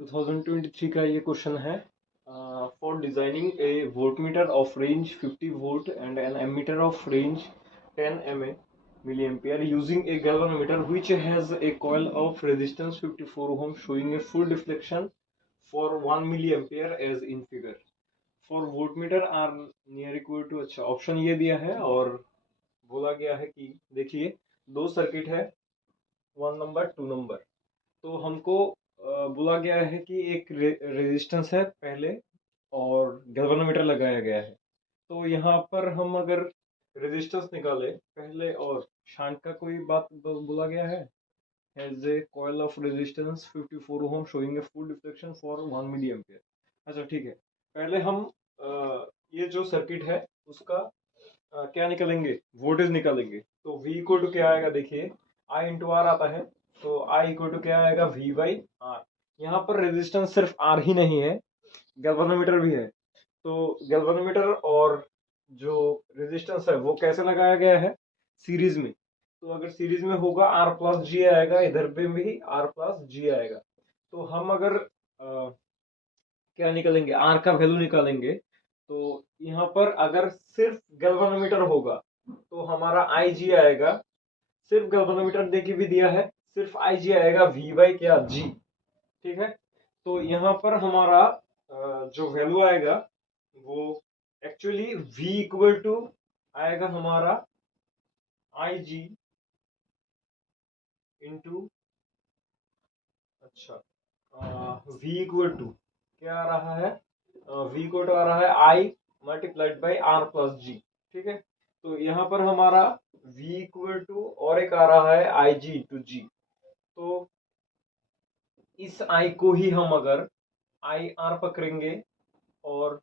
2023 का ये क्वेश्चन है। For designing a voltmeter of range 50 volt and an ammeter of range 10 MA milliampere using a galvanometer which has a coil of resistance 54 ohm showing a full deflection for 1 milliampere as in figure. For voltmeter are near equal to, अच्छा option ये दिया है और बोला गया है कि देखिए दो सर्किट है, 1 नंबर 2 नंबर। तो हमको बोला गया है कि एक रेजिस्टेंस है पहले और गैल्वेनोमीटर लगाया गया है। तो यहाँ पर हम अगर रेजिस्टेंस निकाले पहले और शांट का कोई बात बोला गया है, has a coil of resistance 54 ohm showing a full deflection for 1 milliampere. अच्छा ठीक है, पहले हम ये जो सर्किट है उसका क्या निकालेंगे, वोल्टेज निकालेंगे। तो V इक्वल टू क्या आएगा, देखिए I इंटू आर आता है, तो I इक्वल टू क्या आएगा, V बाई आर। यहाँ पर रेजिस्टेंस सिर्फ R ही नहीं है, गैल्वेनोमीटर भी है। तो गैल्वेनोमीटर और जो रेजिस्टेंस है वो कैसे लगाया गया है, सीरीज में। तो अगर सीरीज में होगा R प्लस जी आएगा, इधर पे भी R प्लस जी आएगा। तो हम अगर क्या निकालेंगे, R का वैल्यू निकालेंगे। तो यहाँ पर अगर सिर्फ गैल्वेनोमीटर होगा तो हमारा IG आएगा, सिर्फ गैल्वेनोमीटर देखिए भी दिया है, सिर्फ IG आएगा V बाई क्या G। ठीक है, तो यहाँ पर हमारा जो वैल्यू आएगा वो एक्चुअली V इक्वल टू आएगा हमारा IG इंटू, अच्छा V इक्वल टू क्या आ रहा है, V इक्वल टू आ रहा है I multiplied by R plus G। ठीक है, तो यहाँ पर हमारा V इक्वल टू और एक आ रहा है IG टू G। तो इस I को ही हम अगर IR पकड़ेंगे और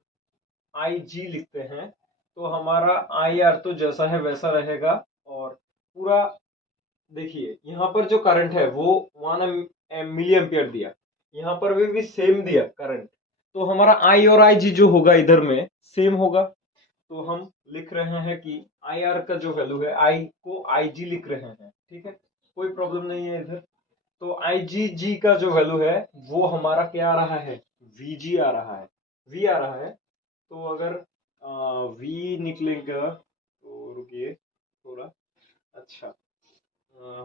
IG लिखते हैं तो हमारा IR तो जैसा है वैसा रहेगा। और पूरा देखिए यहाँ पर जो करंट है वो 1 मिली एम्पियर दिया, यहाँ पर भी सेम दिया करंट। तो हमारा I और IG जो होगा इधर में सेम होगा। तो हम लिख रहे हैं कि IR का जो वैल्यू है I को IG लिख रहे हैं। ठीक है, कोई प्रॉब्लम नहीं है इधर। तो IG का जो वैल्यू है वो हमारा क्या आ रहा है, VG आ रहा है, V आ रहा है। तो अगर V निकलेगा तो रुकिए थोड़ा, अच्छा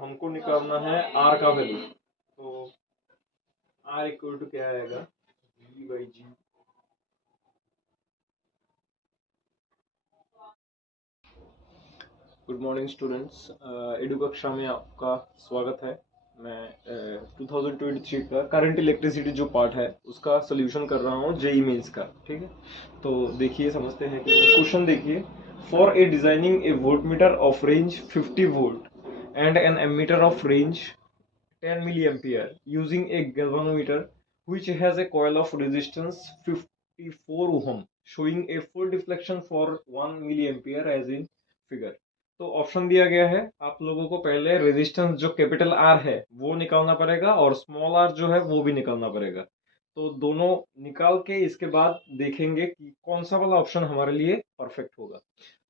हमको निकालना है R का वैल्यू। तो R इक्वल टू क्या आएगा, V by G. Good morning students, Edu Kaksha में आपका स्वागत है। मैं 2023 का करंट इलेक्ट्रिसिटी जो पार्ट है उसका सोल्यूशन कर रहा हूँ जेई मेंस का। ठीक है, तो देखिए समझते हैं कि क्वेश्चन देखिए। For a designing a voltmeter of range 50 volt and an ammeter of range 10 milliampere using a galvanometer which has a coil of resistance 54 ohm showing a full deflection for 1 milliampere as in figure। तो option दिया गया है, आप लोगों को पहले resistance जो capital R है वो निकालना पड़ेगा और स्मॉल आर जो है वो भी निकालना पड़ेगा। तो दोनों निकाल के इसके बाद देखेंगे कि कौन सा वाला ऑप्शन हमारे लिए परफेक्ट होगा।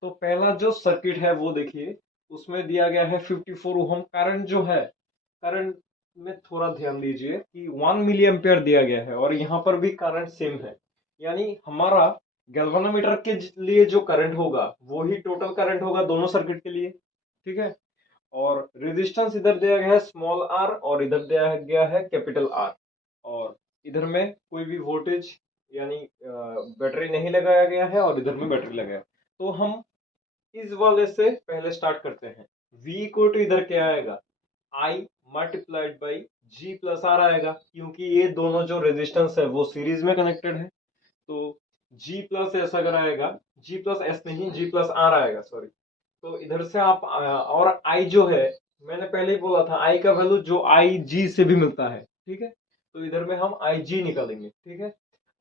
तो पहला जो सर्किट है वो देखिए, उसमें दिया गया है 54 ओम करंट जो है। करंट में थोड़ा ध्यान दीजिए कि 1 मिली एम्पियर दिया गया है और यहाँ पर भी करंट सेम है, यानी हमारा गैल्वेनोमीटर के लिए जो करंट होगा वो ही टोटल करंट होगा दोनों सर्किट के लिए। ठीक है, और रेजिस्टेंस इधर दिया गया है स्मॉल आर और इधर दिया गया है कैपिटल आर। और इधर में कोई भी वोल्टेज यानी बैटरी नहीं लगाया गया है और इधर में बैटरी लगाया। तो हम इस वाले से पहले स्टार्ट करते हैं। V को तो इधर क्या आएगा, I multiplied by G plus R आएगा, क्योंकि ये दोनों जो रेजिस्टेंस है वो सीरीज में कनेक्टेड है। तो G प्लस एस अगर आएगा, G प्लस एस नहीं G प्लस आर आएगा, सॉरी। तो इधर से आप और I जो है मैंने पहले ही बोला था I का वैल्यू जो IG से भी मिलता है। ठीक है, तो इधर में हम IG निकालेंगे। ठीक है,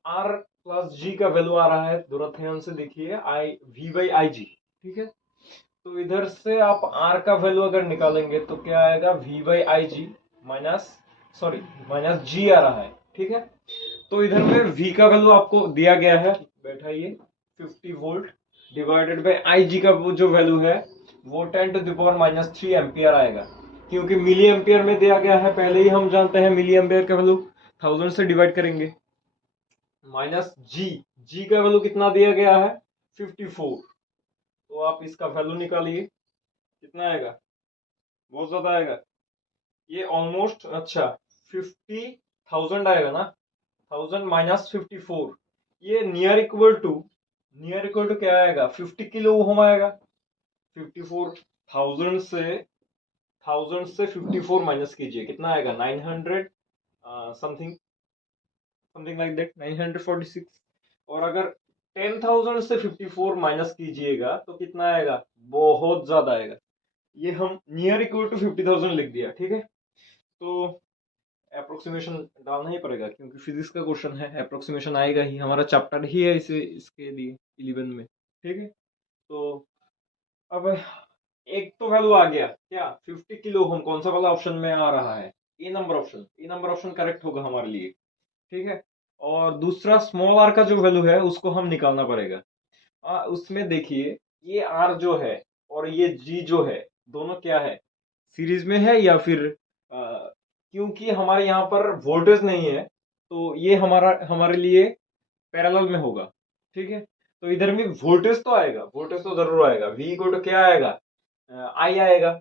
R प्लस G का वैल्यू आ रहा है, थोड़ा ध्यान से देखिए, V बाई IG। ठीक है, तो इधर से आप R का वैल्यू अगर निकालेंगे तो क्या आएगा, V by I ji minus G आ रहा है। ठीक है, तो इधर में V का वैल्यू आपको दिया गया है, बैठाइए 50 वोल्ट डिवाइडेड बाई IG का वो जो वैल्यू है वो 10 to the power minus 3 ampere आएगा, क्योंकि मिली एम्पियर में दिया गया है, पहले ही हम जानते हैं मिली एम्पियर का वैल्यू। 1000 से डिवाइड करेंगे, माइनस जी, जी का वैल्यू कितना दिया गया है 54, तो आप इसका वैल्यू निकालिए कितना आएगा, बहुत ज्यादा आएगा ये, ऑलमोस्ट, अच्छा 50,000 आएगा ना, 1000 माइनस 54, ये नियर इक्वल टू क्या आएगा, 50 किलो ओम आएगा। 54,000 से 54 माइनस कीजिए कितना आएगा, 900 समथिंग, समथिंग लाइक दैट, 946। और अगर 10,000 से 54 माइनस कीजिएगा तो कितना आएगा, बहुत ज्यादा आएगा। ये हम नियर इक्वल टू 50,000 लिख दिया, ठीक है। तो अप्रोक्सीमेशन डालना ही पड़ेगा क्योंकि फिजिक्स का क्वेश्चन है, अप्रोक्सीमेशन आएगा ही, हमारा चैप्टर ही है इसे इसके लिए 11 में, ठीक है। तो अब एक तो वैल्यू आ गया क्या, 50 किलो ओम, कौन सा वाला ऑप्शन में आ रहा है, ए नंबर ऑप्शन करेक्ट होगा हमारे लिए, ठीक है। और दूसरा स्मॉल आर का जो वैल्यू है उसको हम निकालना पड़ेगा। उसमें देखिए ये आर जो है और ये जी जो है, दोनों क्या है, सीरीज में है या फिर क्योंकि हमारे यहाँ पर वोल्टेज नहीं है तो ये हमारा हमारे लिए पैरेलल में होगा, ठीक है। तो इधर में वोल्टेज तो आएगा, वोल्टेज तो जरूर आएगा, वी को तो क्या आएगा, आई आएगा,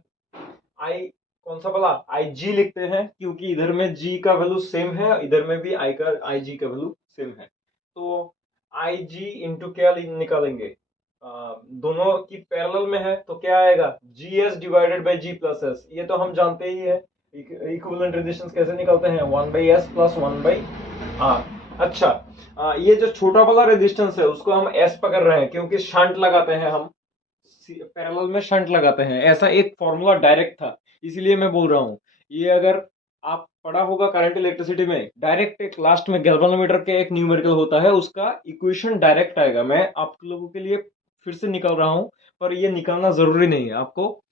आई कौन सा वाला, आई जी लिखते हैं क्योंकि इधर में जी का वैल्यू सेम है, इधर में भी आई जी का वैल्यू सेम है। तो आई जी इंटू क्या निकालेंगे, दोनों की पैरेलल में है तो क्या आएगा, G S divided by ji plus S, ये तो हम जानते ही है। इक्विवेलेंट रेजिस्टेंस कैसे निकालते हैं, 1/s प्लस 1/r। अच्छा, ये जो छोटा वाला रेजिस्टेंस है उसको हम एस पकड़ रहे हैं क्योंकि शंट लगाते हैं हम, पैरेलल में शंट लगाते हैं, ऐसा एक फॉर्मूला डायरेक्ट था, इसीलिए मैं बोल रहा हूँ। ये अगर आप पढ़ा होगा करंट इलेक्ट्रिसिटी में, डायरेक्ट एक लास्ट में गैल्वेनोमीटर के एक न्यूमेरिकल होता है, उसका इक्वेशन डायरेक्ट आएगा। मैं आप लोगों के लिए फिर से निकाल रहा हूँ, पर ये निकालना जरूरी नहीं है, आपको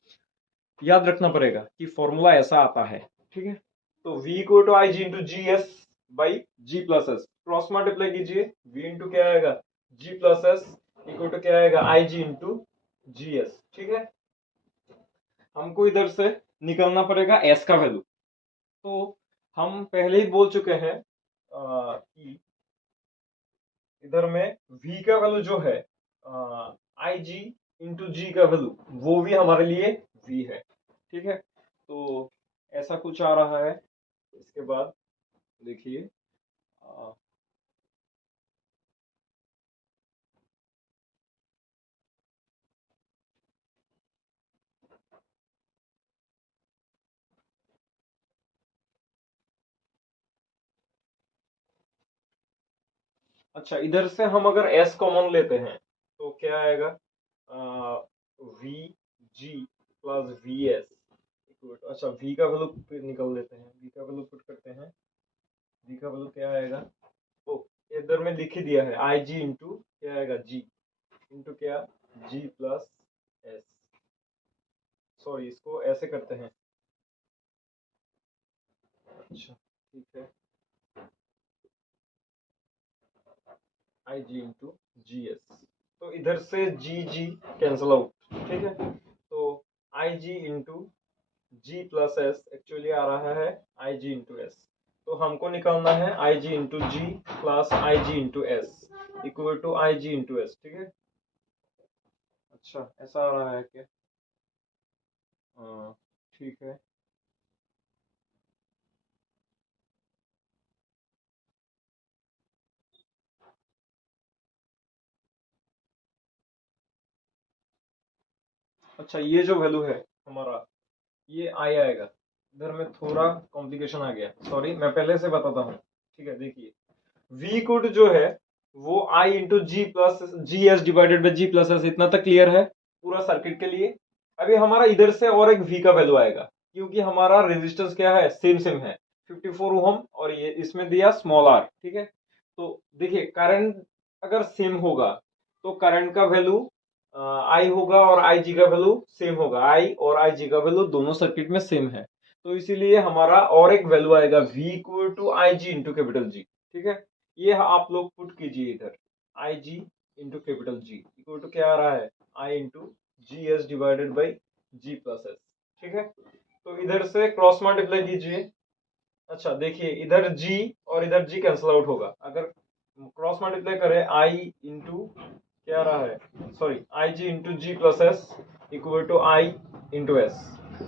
याद रखना पड़ेगा कि फॉर्मूला ऐसा आता है, ठीक है। तो v equal to I ji into ji S by ji plus S, cross multiply कीजिए, v इंटू क्या आएगा, g plus S equal to क्या आएगा, I ji into G S, ठीक है। हमको इधर से निकालना पड़ेगा s का वैल्यू। तो हम पहले ही बोल चुके हैं कि इधर में v का वैल्यू जो है आई जी इंटू जी का वैल्यू, वो भी हमारे लिए v है, ठीक है। तो ऐसा कुछ आ रहा है। इसके बाद देखिए अच्छा, इधर से हम अगर s कॉमन लेते हैं तो क्या आएगा, we ji plus V S, अच्छा v का वैल्यू निकाल लेते हैं, v का वैल्यू पुट करते हैं, v का वैल्यू क्या आएगा, तो इधर में लिख ही दिया है, आई जी इंटू क्या आएगा, g इंटू क्या, g प्लस एस, सॉरी इसको ऐसे करते हैं, अच्छा ठीक है, I ji into G S, तो इधर से जी जी कैंसल आउट, ठीक है। तो आई जी इंटू जी प्लस एस एक्चुअली आ रहा है आई जी इंटू एस, तो हमको निकालना है I ji into ji plus I ji into s equal to I ji into s, ठीक है। अच्छा ऐसा आ रहा है क्या, हाँ ठीक है। अच्छा ये जो वैल्यू है हमारा, ये आई आएगा, इधर में थोड़ा कॉम्प्लिकेशन आ गया, सॉरी मैं पहले से बताता हूँ, ठीक है। देखिए v कोड जो है वो i into ji plus G S divided by ji plus S, इतना तक क्लियर है पूरा सर्किट के लिए। अभी हमारा इधर से और एक v का वैल्यू आएगा क्योंकि हमारा रेजिस्टेंस क्या है, सेम सेम है 54 ओम, और ये इसमें दिया स्मॉल r, ठीक है। तो देखिए करंट अगर सेम होगा तो करंट का वैल्यू आई होगा और आई जी का वैल्यू सेम होगा, आई और आई जी का वैल्यू दोनों सर्किट में सेम है, तो इसीलिए हमारा और एक वैल्यू आएगा v equal to I ji into capital g, ठीक है। ये आप लोग पुट कीजिए इधर, I ji into capital g equal to क्या आ रहा है, I into G S divided by ji plus s, ठीक है। तो इधर से क्रॉस मल्टीप्लाई कीजिए, अच्छा देखिए इधर G और इधर जी कैंसिल आउट होगा। अगर क्रॉस मल्टीप्लाई करें आई इंटू क्या रहा है, sorry I ji into ji plus S equal to I into S.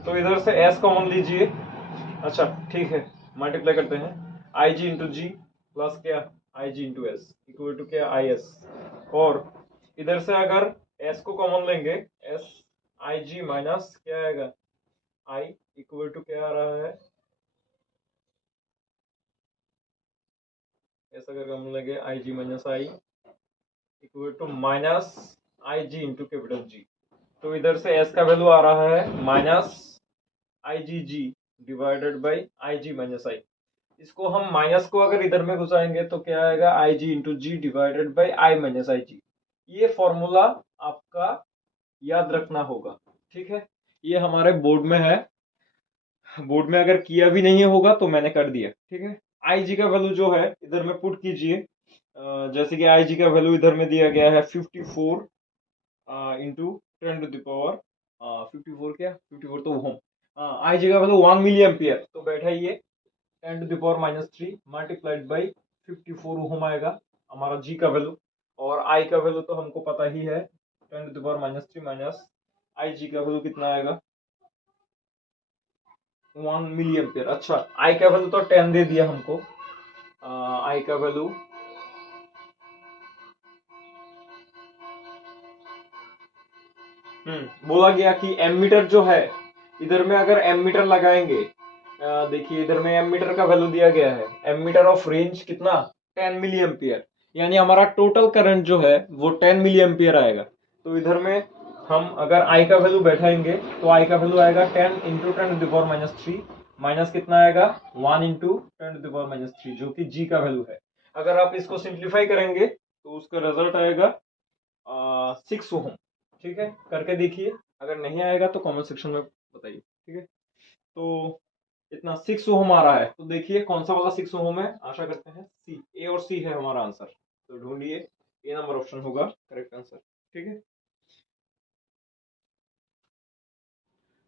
तो इधर से एस कॉमन लीजिए। अच्छा ठीक है, मल्टीप्लाई करते हैं, आई जी इंटू जी प्लस क्या आई जी इंटू एस इक्वल टू क्या आई एस। और इधर से अगर एस को कॉमन लेंगे, एस आई जी माइनस क्या आएगा आई इक्वल टू क्या आ रहा है, ऐसा करके हम लेंगे I ji minus I equal to minus I ji into capital g. तो इधर से एस का वैल्यू आ रहा है minus I g g divided by I ji minus I. इसको हम माइनस को अगर इधर में घुसाएंगे तो क्या आएगा I ji into g divided by I minus I g. ये फॉर्मूला आपका याद रखना होगा, ठीक है। ये हमारे बोर्ड में है, बोर्ड में अगर किया भी नहीं होगा तो मैंने कर दिया, ठीक है। आई जी का वैल्यू जो है इधर में पुट कीजिए। जैसे कि आई जी का वैल्यू इधर में दिया गया है 54 इंटू 10 टू द पावर 54 क्या 54 तो ओम। आई जी का वैल्यू 1 मिली एम्पियर, तो बैठा ये 10 to the power -3 multiplied by 54 ohm आएगा हमारा जी का वैल्यू। और आई का वैल्यू तो हमको पता ही है 10 to the power -3 minus I जी का वैल्यू कितना आएगा 1 मिली एम्पियर। अच्छा आई का वैल्यू तो 10 दे दिया हमको, आई का वैल्यू बोला गया कि एमीटर जो है इधर में अगर एमीटर लगाएंगे, देखिए इधर में एमीटर का वैल्यू दिया गया है, एमीटर ऑफ रेंज कितना 10 मिली एम्पियर, यानी हमारा टोटल करंट जो है वो 10 मिली एम्पियर आएगा। तो इधर में हम अगर आई का वैल्यू बैठाएंगे तो आई का वैल्यू आएगा 10 into 10 to the power -3 minus कितना आएगा 1 इंटू 10 टू द पावर -3 जो कि जी का वैल्यू है। अगर आप इसको सिंप्लीफाई करेंगे तो उसका रिजल्ट आएगा 6 ओम, ठीक है। करके देखिए, अगर नहीं आएगा तो कमेंट सेक्शन में बताइए, ठीक है। तो इतना 6 ओम आ रहा है, तो देखिए कौन सा वाला 6 ओम है, आशा करते हैं सी, ए और सी है हमारा आंसर। तो ढूंढिए, ए नंबर ऑप्शन होगा करेक्ट आंसर, ठीक है।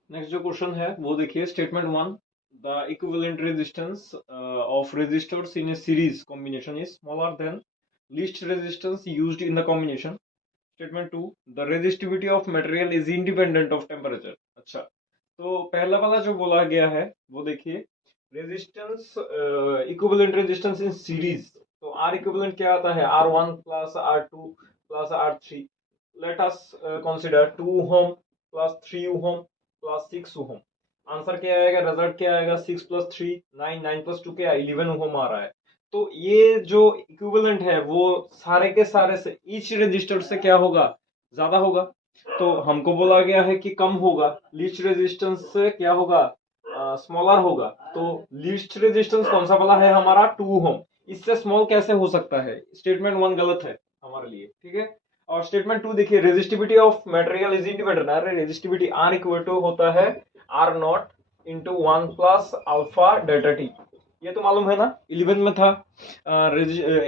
नेक्स्ट जो क्वेश्चन है वो देखिए, statement 1, the equivalent resistance of resistors in a series combination is smaller than least resistance used in the combination. Statement 2, the resistivity of material is independent of temperature. अच्छा, तो पहला वाला जो बोला गया है वो देखिए, resistance equivalent resistance in series. तो आर इक्विवेलेंट क्या आता है R1 plus R2 plus R3। Let us consider 2 ohm plus 3 ohm plus 6 ओम। आंसर क्या आएगा, रिजल्ट क्या आएगा 6 प्लस 3 9, 9 प्लस 2 क्या 11 ओम आ रहा है। तो ये जो इक्विवेलेंट है वो सारे के सारे से ईच रजिस्टर से क्या होगा ज्यादा होगा। तो हमको बोला गया है कि कम होगा, लीस्ट रेजिस्टेंस से क्या होगा स्मॉलर होगा। तो लीस्ट रेजिस्टेंस कौन सा वाला है हमारा 2 ओम, इससे स्मॉल कैसे हो सकता है। स्टेटमेंट 1 गलत है हमारे लिए, ठीक है। और स्टेटमेंट 2 देखिए, resistivity of material is independent. अरे रेजिस्टिविटी आर इक्वल टू होता है R naught into 1 plus alpha delta T, ये तो मालूम है ना, 11 में था।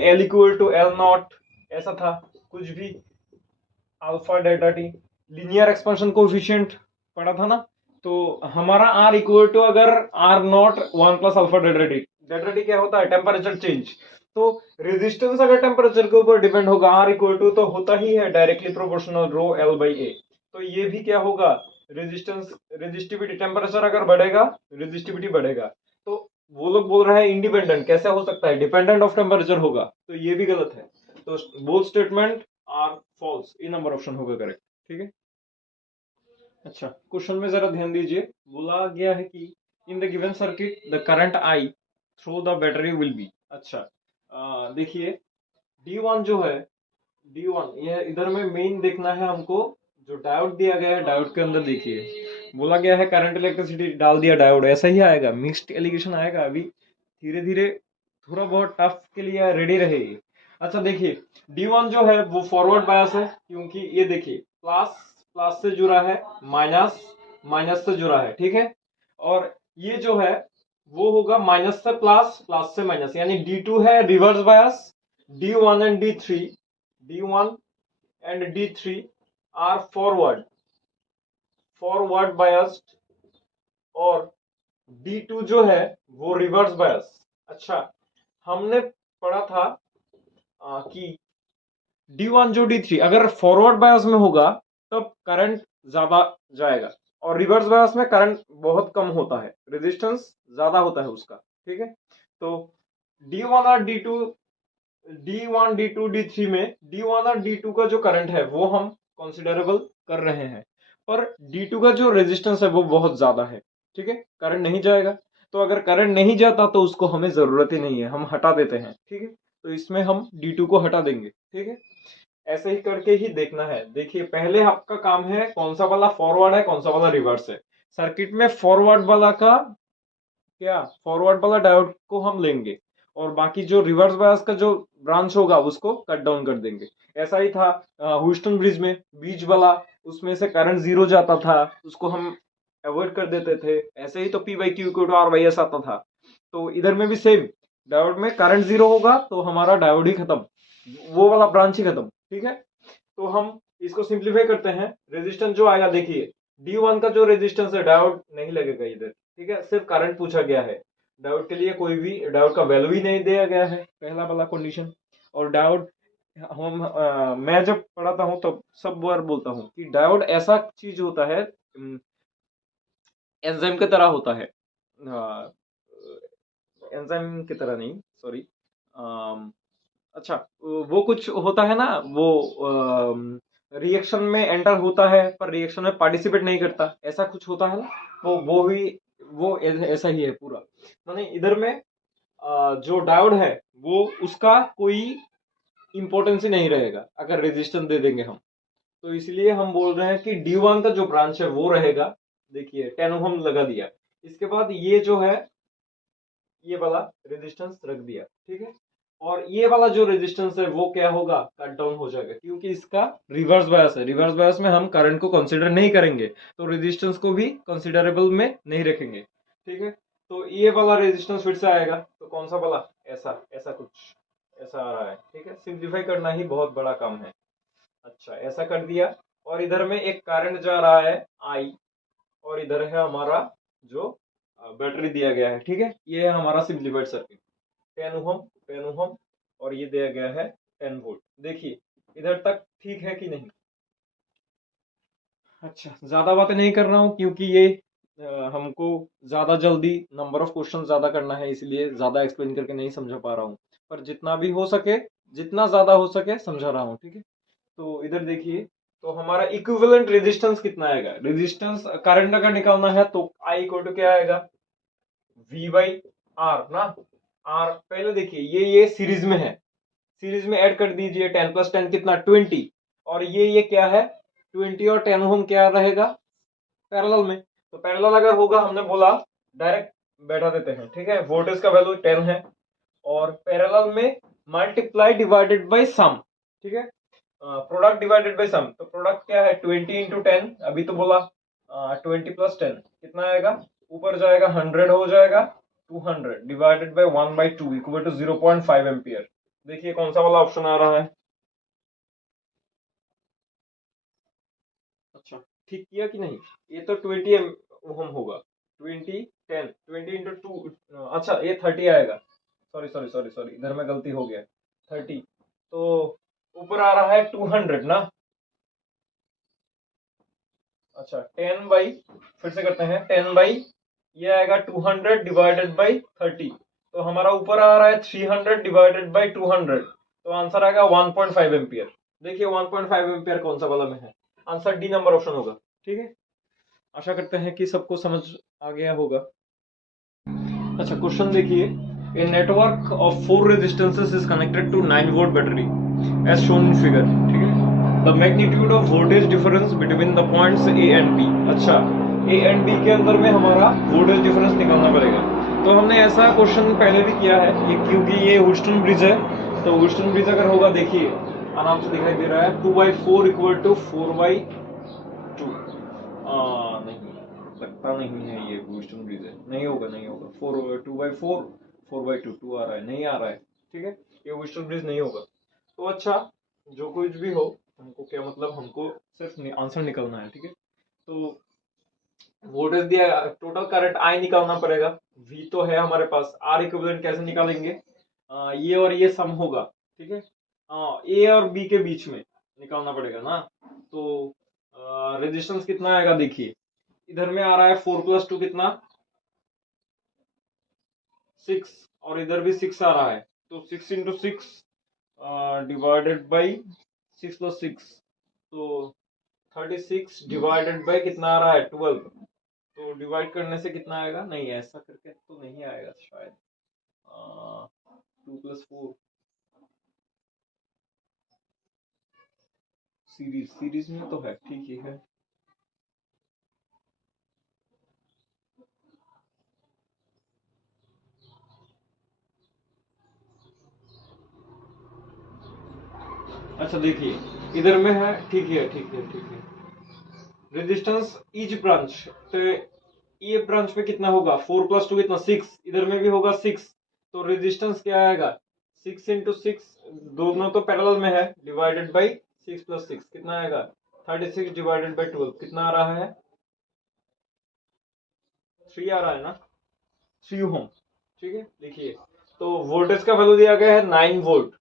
L equal to L naught, ऐसा था कुछ भी, alpha delta T, linear expansion coefficient पढ़ा था ना। तो हमारा आर इक्वल टू अगर R naught 1 plus alpha delta T, delta T क्या होता है टेम्परेचर चेंज। तो रेजिस्टेंस अगर टेम्परेचर के ऊपर डिपेंड होगा, आर इक्वल टू तो होता ही है directly proportional rho l by a. तो ये भी क्या होगा रेजिस्टेंस, रेजिस्टिविटी, टेम्परेचर अगर बढ़ेगा रेजिस्टिविटी बढ़ेगा। तो वो लोग बोल रहे हैं इंडिपेंडेंट, कैसे हो सकता है, डिपेंडेंट ऑफ टेम्परेचर होगा, तो ये भी गलत है। तो both statement are false, A number option होगा करेक्ट, ठीक है। अच्छा, क्वेश्चन में जरा ध्यान दीजिए, बोला गया है कि in the given circuit the current I through the battery will be. अच्छा, देखिए D1 जो है, D1 ये इधर में मेन देखना है हमको, जो डायोड दिया गया है डायोड के अंदर देखिए, बोला गया है करंट इलेक्ट्रिसिटी डाल दिया डायोड, ऐसा ही आएगा, मिक्स्ड एलिगेशन आएगा अभी धीरे धीरे, थोड़ा बहुत टफ के लिए रेडी रहेगी। अच्छा देखिए, D1 जो है वो फॉरवर्ड बायस है, क्योंकि ये देखिए प्लस प्लस से जुड़ा है, माइनस माइनस से जुड़ा है, ठीक है। और ये जो है वो होगा माइनस से प्लस प्लस से माइनस, यानी D2 है reverse bias. D1 and D3, D1 and D3 are forward biased, और D2 जो है वो रिवर्स बायस। अच्छा, हमने पढ़ा था कि D1 जो D3 अगर फॉरवर्ड बायस में होगा तब करंट ज्यादा जाएगा, और रिवर्स बायस में करंट बहुत कम होता है, रेजिस्टेंस ज्यादा होता है उसका। ठीक है, तो D1 और D2 D1 D2 D3 में D1 और D2 का जो करंट है वो हम कंसिडरेबल कर रहे हैं, पर D2 का जो रेजिस्टेंस है वो बहुत ज्यादा है। ठीक है, करंट नहीं जाएगा, तो अगर करंट नहीं जाता तो उसको हमें जरूरत ही नहीं है, हम हटा देते हैं। ठीक है, तो इसमें हम D2 को हटा देंगे। ठीक है, ऐसे ही करके ही देखना है। देखिए, पहले आपका काम है कौन सा वाला फॉरवर्ड है कौन सा वाला रिवर्स है। सर्किट में फॉरवर्ड वाला का क्या, फॉरवर्ड वाला डायोड को हम लेंगे, और बाकी जो रिवर्स बायस का जो ब्रांच होगा उसको कट डाउन कर देंगे। ऐसा ही था ह्यूस्टन ब्रिज में, बीच वाला, उसमें से करंट जीरो जाता था, उसको हम अवॉइड कर देते थे। ऐसे ही तो P by Q equal to R by S आता था। तो इधर में भी सेम, डायोड में करंट जीरो होगा तो हमारा डायोड ही खत्म, वो वाला ब्रांच ही खत्म। ठीक है, तो हम इसको सिंप्लीफाई करते हैं। रेजिस्टेंस जो आएगा, देखिए D1 का जो रेजिस्टेंस है, डायोड नहीं लगेगा इधर। ठीक है, सिर्फ करंट पूछा गया है, डायोड के लिए कोई भी डायोड का वैल्यू ही नहीं दिया गया है, पहला वाला कंडीशन। और डायोड मैं जब पढ़ाता हूँ तब सब बार बोलता हूँ कि डायोड ऐसा चीज होता है, एंजाइम की तरह होता है। एंजाइम की तरह नहीं, सॉरी, अच्छा, वो कुछ होता है ना, वो रिएक्शन में एंटर होता है पर रिएक्शन में पार्टिसिपेट नहीं करता, ऐसा कुछ होता है ना, वो भी वो ऐसा ही है पूरा। माने इधर में जो डायोड है वो उसका कोई इंपॉर्टेंस ही नहीं रहेगा अगर रेजिस्टेंस दे देंगे हम। तो इसलिए हम बोल रहे हैं कि D1 का जो ब्रांच है वो रहेगा। देखिए 10 ओम लगा दिया, इसके बाद ये जो है ये वाला रेजिस्टेंस रख दिया। ठीक है, और ये वाला जो रेजिस्टेंस है वो क्या होगा, कट डाउन हो जाएगा, क्योंकि इसका रिवर्स बायस है। रिवर्स बायस में हम करंट को कंसीडर नहीं करेंगे, तो रेजिस्टेंस को भी कंसीडरेबल में नहीं रखेंगे। ठीक है, तो ये वाला रेजिस्टेंस फिर से आएगा, तो कौन सा वाला, ऐसा ऐसा कुछ ऐसा आ रहा है। ठीक है, सिंप्लीफाई करना ही बहुत बड़ा काम है। अच्छा, ऐसा कर दिया, और इधर में एक करंट जा रहा है आई, और इधर है हमारा जो बैटरी दिया गया है। ठीक है, ये है हमारा सिंप्लीफाइड सर्किट, 10 ओहम और ये दिया गया है 10 वोल्ट। देखिए इधर तक ठीक है कि नहीं। अच्छा, ज्यादा बातें नहीं कर रहा हूँ क्योंकि ये हमको ज्यादा जल्दी नंबर ऑफ क्वेश्चन ज्यादा करना है, इसलिए ज्यादा एक्सप्लेन करके नहीं समझा पा रहा हूँ, पर जितना भी हो सके, जितना ज्यादा हो सके समझा रहा हूँ। ठीक है, तो इधर देखिए, तो हमारा इक्विवेलेंट रेजिस्टेंस कितना आएगा, रेजिस्टेंस करंट अगर निकालना है तो आई इक्वल टू क्या आएगा, V बाई आर ना। आर पहले देखिए, ये सीरीज में है, सीरीज में ऐड कर दीजिए, 10 प्लस 10 कितना, 20, और ये क्या है, 20 और 10 ओम क्या रहेगा, पैरेलल में। तो पैरेलल अगर होगा, हमने बोला डायरेक्ट बैठा देते हैं। ठीक है, वोल्टेज का वैल्यू 10 है, और पैरेलल में मल्टीप्लाई डिवाइडेड बाई सम। ठीक है, प्रोडक्ट डिवाइडेड बाई सम, तो प्रोडक्ट क्या है, 20 इंटू 10, अभी तो बोला 20 प्लस 10 कितना आएगा, ऊपर जाएगा 100 हो जाएगा, 200 divided by 1/2 equal to 0.5 ampere. देखिए कौन सा वाला ऑप्शन आ रहा है। अच्छा, ठीक किया कि नहीं, ये तो 20 ओम होगा, 20 10 20 इंटू 2, अच्छा ये 30 आएगा, सॉरी सॉरी सॉरी सॉरी, इधर में गलती हो गया, 30, तो ऊपर आ रहा है 200 ना। अच्छा, 10 बाई, फिर से करते हैं, 10 बाई ये आएगा 200 डिवाइडेड बाई 30, तो हमारा ऊपर आ रहा है 300 डिवाइडेड बाई 200, तो आंसर आएगा 1.5 एम्पियर। देखिए 1.5 एम्पियर कौन सा वाला में है, आंसर डी नंबर ऑप्शन होगा। ठीक है, आशा करते हैं कि सबको समझ आ गया होगा। अच्छा, क्वेश्चन देखिए, a network of 4 resistances is connected to 9 volt battery as shown in figure. ठीक है, the magnitude of voltage difference between the points a and b. अच्छा, ए एंड बी के अंदर में हमारा वोल्टेज डिफरेंस निकालना पड़ेगा। तो हमने ऐसा क्वेश्चन पहले भी किया है, ये क्योंकि ये ह्यूस्टन ब्रिज है, तो ह्यूस्टन ब्रिज अगर होगा, देखिए आराम से दिखाई दे रहा है, 2/4 इक्वल टू 4/2, नहीं, लगता नहीं है ये ह्यूस्टन ब्रिज है, नहीं होगा नहीं होगा, 2/4 4/2 2 आ रहा है, नहीं आ रहा है। ठीक है, ये ह्यूस्टन ब्रिज नहीं होगा। तो अच्छा, जो कुछ भी हो, हमको क्या मतलब, हमको सिर्फ आंसर निकालना है। ठीक है, तो वोल्टेज दिया, टोटल करंट आई निकालना पड़ेगा, वी तो है हमारे पास, आर इक्विवेलेंट कैसे निकालेंगे, ये और ये सम होगा, ठीक है। ए और बी के बीच में निकालना पड़ेगा ना। तो रेजिस्टेंस कितना आएगा देखिए, इधर में आ रहा है 4 + 2 कितना 6, और इधर भी 6 आ रहा है, तो 6 × 6 डिवाइडेड बाई 6 + 6, तो 36 डिवाइडेड बाई कितना आ रहा है 12। तो डिवाइड करने से कितना आएगा, नहीं ऐसा करके तो नहीं आएगा शायद, 2 + 4 सीरीज में तो है, ठीक ही है। अच्छा देखिए, इधर में है, ठीक है ठीक है ठीक है। रेजिस्टेंस ईच ब्रांच, तो ये ब्रांच में कितना होगा 4 + 2 कितना 6, इधर में भी होगा 6, तो रेजिस्टेंस क्या आएगा 6 × 6, दोनों तो पैरेलल में है, डिवाइडेड बाई 6 + 6 कितना आएगा 36 डिवाइडेड बाई 12 कितना आ रहा है 3 आ रहा है ना, 3 ओम, ठीक है। देखिए, तो वोल्टेज का वैल्यू दिया गया है 9 volt,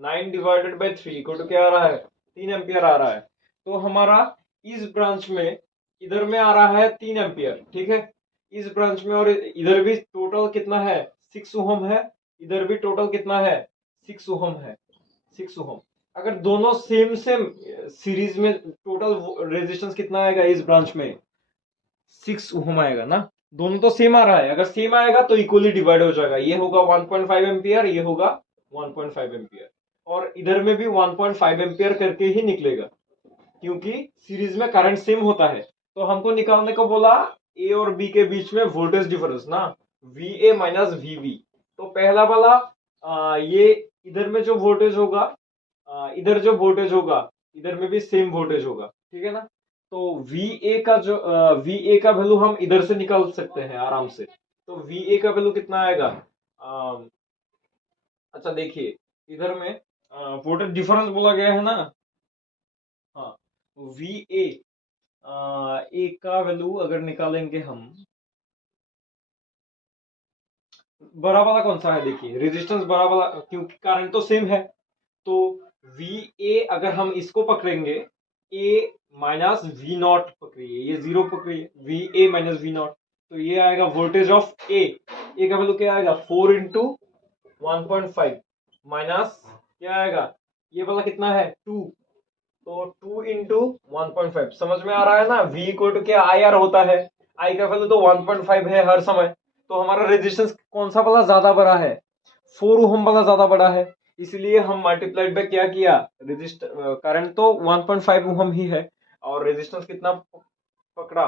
9 divided by 3 equal to क्या आ रहा है 3 एम्पियर आ रहा है। तो हमारा इस ब्रांच में इधर में आ रहा है 3 एम्पियर, ठीक है, इस ब्रांच में, और इधर भी टोटल कितना है 6 ओम है, इधर भी टोटल कितना है 6 ओम है, 6 ओम। अगर दोनों सेम सेम सीरीज में, टोटल रेजिस्टेंस कितना आएगा इस ब्रांच में 6 ओम आएगा ना, दोनों तो सेम आ रहा है, अगर सेम आएगा तो इक्वली डिवाइड हो जाएगा, ये होगा 1.5 एम्पियर, ये होगा 1.5 एम्पियर, और इधर में भी 1.5 एम्पियर करके ही निकलेगा, क्योंकि सीरीज में करंट सेम होता है। तो हमको निकालने को बोला ए और बी के बीच में वोल्टेज डिफरेंस ना, V A minus V B. तो पहला वाला ये इधर में जो वोल्टेज होगा, इधर जो वोल्टेज होगा, इधर में भी सेम वोल्टेज होगा, ठीक है ना। तो वी ए का वैल्यू हम इधर से निकाल सकते हैं आराम से। तो वी ए का वैल्यू कितना आएगा, अच्छा देखिए, इधर में वोल्टेज डिफरेंस बोला गया है ना, हाँ, वी ए ए का वैल्यू अगर निकालेंगे हम, बड़ा वाला कौन सा है देखिए, रेजिस्टेंस बड़ा वाला, क्योंकि करंट तो सेम है, तो वी ए अगर हम इसको पकड़ेंगे, ए माइनस वी नॉट पकड़िए, ये जीरो पकड़िए, V A minus V naught, तो ये आएगा वोल्टेज ऑफ ए का वैल्यू क्या आएगा 4 × 1.5 माइनस क्या आएगा, ये वाला कितना है 2, तो 2 × 1.5, समझ में आ रहा है ना, V इक्वल टू क्या आई आर होता है, आई का वैल्यू तो 1.5 है हर समय, तो हमारा रेजिस्टेंस कौन सा वाला ज्यादा बड़ा है 4 ओम वाला ज्यादा बड़ा है, इसलिए हम मल्टीप्लाइड बाय क्या किया, रेजिस्ट करंट तो 1.5 ओम ही है, और रेजिस्टेंस कितना पकड़ा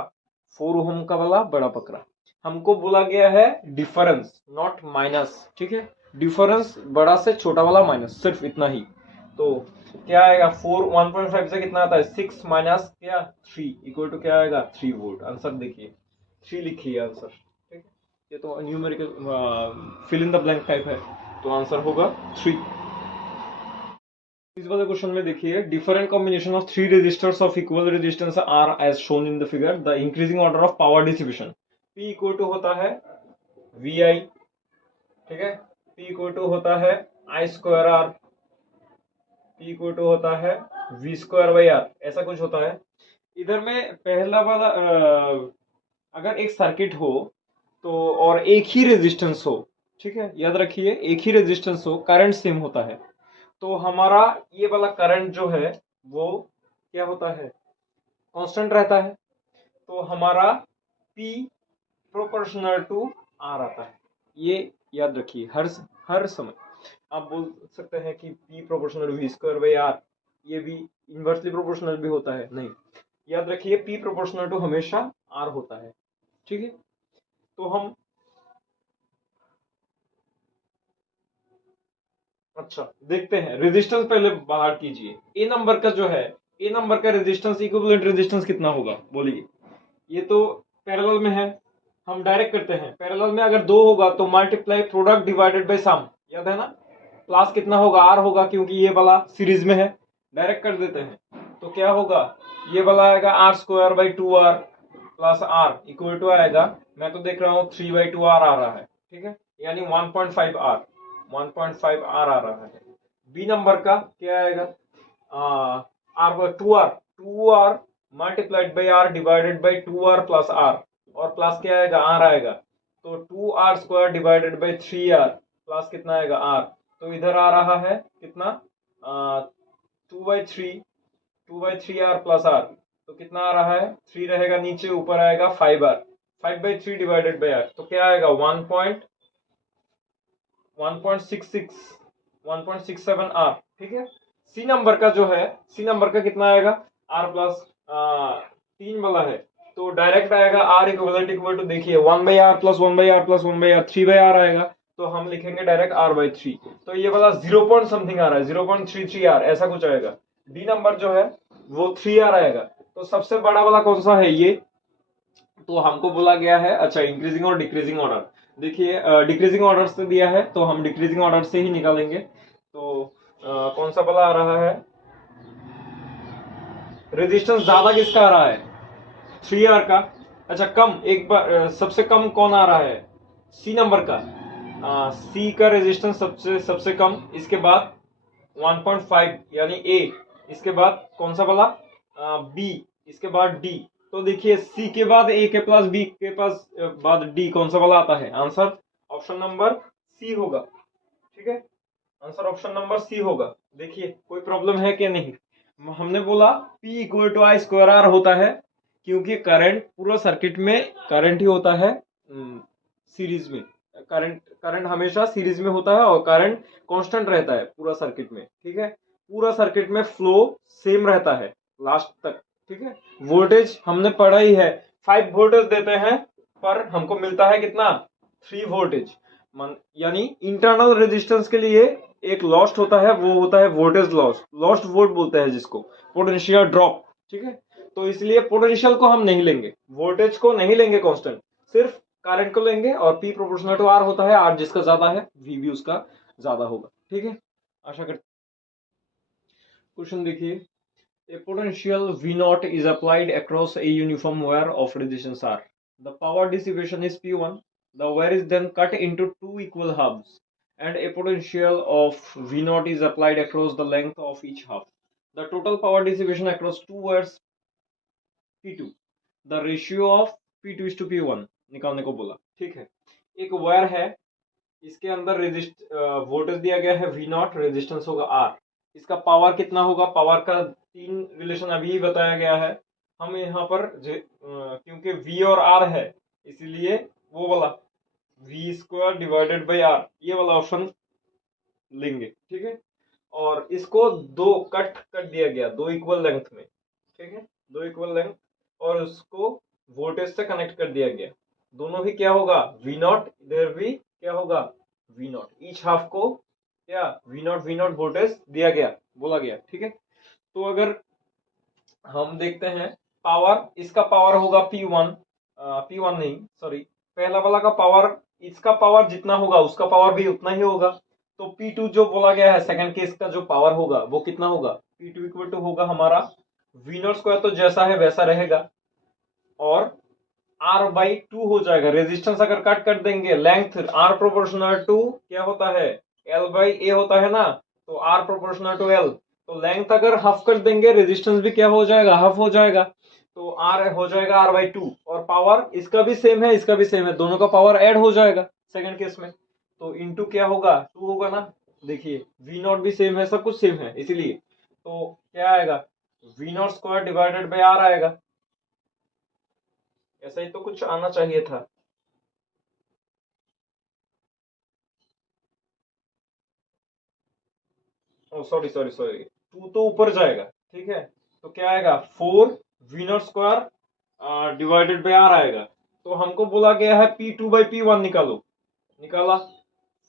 4 ओम का वाला बड़ा पकड़ा। हमको बोला गया है डिफरेंस नॉट माइनस, ठीक है, डिफरेंस बड़ा से छोटा वाला माइनस, सिर्फ इतना ही। तो क्या आएगा 1.5 से कितना आता है 6 माइनस क्या 3 इक्वल टू क्या आएगा 3 वोल्ट। आंसर देखिए 3 लिखिए आंसर, ठीक है, ये तो numerical fill in the blank type है, तो आंसर होगा 3। इस वाले क्वेश्चन में देखिए, different combination of 3 resistors of equal resistance R as shown in the figure, the increasing order of power distribution, P equal to होता है VI, ठीक है, P इक्वल टू होता है I²R, P इक्वल टू होता है V²/R, ऐसा कुछ होता है। इधर में पहला वाला अगर एक सर्किट हो तो, और एक ही रेजिस्टेंस हो, ठीक है, याद रखिए एक ही रेजिस्टेंस हो, करंट सेम होता है, तो हमारा ये वाला करंट जो है वो क्या होता है कांस्टेंट रहता है, तो हमारा P प्रोपोर्शनल टू R आता है, ये याद रखिए हर समय। आप बोल सकते हैं कि P प्रोपोर्शनल V²/R, ये भी इनवर्सली प्रोपोर्शनल भी होता है, नहीं, याद रखिए P प्रोपोर्शनल टू हमेशा R होता है, ठीक है। तो हम अच्छा देखते हैं, रेजिस्टेंस पहले बाहर कीजिए, ए नंबर का जो है, ए नंबर का रेजिस्टेंस इक्विवेलेंट रेजिस्टेंस कितना होगा बोलिए, ये तो पैरेलल में है, हम डायरेक्ट करते हैं, पैरेलल में अगर दो होगा तो मल्टीप्लाई प्रोडक्ट डिवाइडेड बाय सम, याद है ना, प्लस कितना होगा आर होगा, क्योंकि ये वाला सीरीज में है, डायरेक्ट कर देते हैं, तो क्या होगा ये वाला आएगा R²/2R plus R equal to आएगा, मैं तो देख रहा हूँ 3/2R आ रहा है, ठीक है, यानी 1.5R, 1.5 आर आ रहा है। बी नंबर का क्या आएगा, R 2 R multiplied by R divided by 2 R plus R, और प्लस क्या आएगा, आर आएगा, तो 2r² divided by 3r plus कितना आएगा, आर। तो इधर आ रहा है कितना, 2/3 प्लस आर, तो कितना आ रहा है, 3 रहेगा नीचे, ऊपर आएगा 5r, 5/3 डिवाइडेड बाई आर, तो क्या आएगा 1.67 आर। ठीक है। सी नंबर का जो है, सी नंबर का कितना आएगा, आर प्लस 3 वाला है, तो डायरेक्ट आएगा आर इक्विवेलेंट इक्वल टू, देखिए 1/r plus 1/r plus 1/r 3/r आएगा, तो हम लिखेंगे डायरेक्ट r/3, तो ये वाला 0 पॉइंट समथिंग आ रहा है, 0.33r ऐसा कुछ आएगा। डी नंबर जो है वो 3r आएगा। तो सबसे बड़ा वाला कौन सा है ये, तो हमको बोला गया है, अच्छा इंक्रीजिंग और डिक्रीजिंग ऑर्डर, देखिए डिक्रीजिंग ऑर्डर से दिया है तो हम डिक्रीजिंग ऑर्डर से ही निकालेंगे। तो कौन सा वाला आ रहा है, रेजिस्टेंस ज्यादा किसका आ रहा है, 3r का। अच्छा कम, एक बार सबसे कम कौन आ रहा है, सी नंबर का, सी का रेजिस्टेंस सबसे सबसे कम, इसके बाद 1.5 यानी ए, इसके बाद कौन सा वाला, बी, इसके बाद डी। तो देखिए सी के बाद ए के पास बी के पास बाद डी, कौन सा वाला आता है, आंसर ऑप्शन नंबर सी होगा। ठीक है, आंसर ऑप्शन नंबर सी होगा। देखिए कोई प्रॉब्लम है क्या, नहीं, हमने बोला P equal to I square R होता है, क्योंकि करंट पूरा सर्किट में करंट ही होता है सीरीज में, करंट हमेशा सीरीज में होता है और करंट कांस्टेंट रहता है पूरा सर्किट में। ठीक है, पूरा सर्किट में फ्लो सेम रहता है लास्ट तक। ठीक है, वोल्टेज हमने पढ़ा ही है, 5 वोल्टेज देते हैं पर हमको मिलता है कितना, 3 वोल्टेज, यानी इंटरनल रेजिस्टेंस के लिए एक लॉस्ट होता है, वो होता है वोल्टेज लॉस, लॉस्ट वोल्ट बोलते हैं जिसको, पोटेंशियल ड्रॉप। ठीक है, तो इसलिए पोटेंशियल को हम नहीं लेंगे, वोल्टेज को नहीं लेंगे कांस्टेंट, सिर्फ करंट को लेंगे, और P प्रोपोर्शनल टू R होता है, R जिसका ज्यादा है V भी उसका ज्यादा होगा। ठीक है, आशा करते। क्वेश्चन देखिए, a potential V naught is applied across a uniform wire of resistance R. The power dissipation is P1. The wire is then cut into 2 equal halves, and a potential of V naught is applied across the length of each half. The total power dissipation across 2 wires P2. The ratio of P2 is to P1 निकालने को बोला। ठीक है, एक wire है, इसके अंदर voltage दिया गया है V नॉट, रेजिस्टेंस होगा R, इसका पावर कितना होगा, पावर का 3 रिलेशन अभी ही बताया गया है। हम यहाँ पर क्योंकि V और R है इसीलिए वो वाला V² डिवाइडेड बाई R, ये वाला ऑप्शन लेंगे। ठीक है, और इसको दो कट दिया गया, 2 इक्वल लेंथ में। ठीक है, 2 इक्वल लेंथ, और उसको वोल्टेज से कनेक्ट कर दिया गया, दोनों ही क्या होगा, V नॉट, इधर भी क्या होगा, V नॉट, ईच हाफ को क्या V नॉट वोल्टेज दिया गया, बोला गया। ठीक है, तो अगर हम देखते हैं पावर, इसका पावर होगा P1, P1 नहीं सॉरी, पहला वाला का पावर, इसका पावर जितना होगा उसका पावर भी उतना ही होगा, तो P2 जो बोला गया है सेकंड केस का जो पावर होगा वो कितना होगा, P2 इक्वल टू होगा हमारा V नॉट स्क्वायर, तो जैसा है वैसा रहेगा, और R/2 हो जाएगा, रेजिस्टेंस अगर कट कर देंगे, लेंथ R प्रोपोर्शनल टू क्या होता है, L/A होता है ना, तो R प्रोपोर्शनल टू L, तो लेंथ अगर हाफ कर देंगे, रेजिस्टेंस भी क्या हो जाएगा, हाफ हो जाएगा, तो R हो जाएगा R/2, और पावर इसका भी सेम है इसका भी सेम है, दोनों का पावर ऐड हो जाएगा सेकंड केस में, तो इनटू क्या होगा, 2 होगा ना। देखिए V नॉट भी सेम है, सब कुछ सेम है, इसीलिए तो क्या आएगा, V not square divided by R आएगा, ऐसा ही तो कुछ आना चाहिए था। सॉरी सॉरी सॉरी, 2 तो ऊपर जाएगा। ठीक है, तो क्या आएगा, 4 V not square divided by R आएगा, तो हमको बोला गया है P2/P1 निकालो, निकाला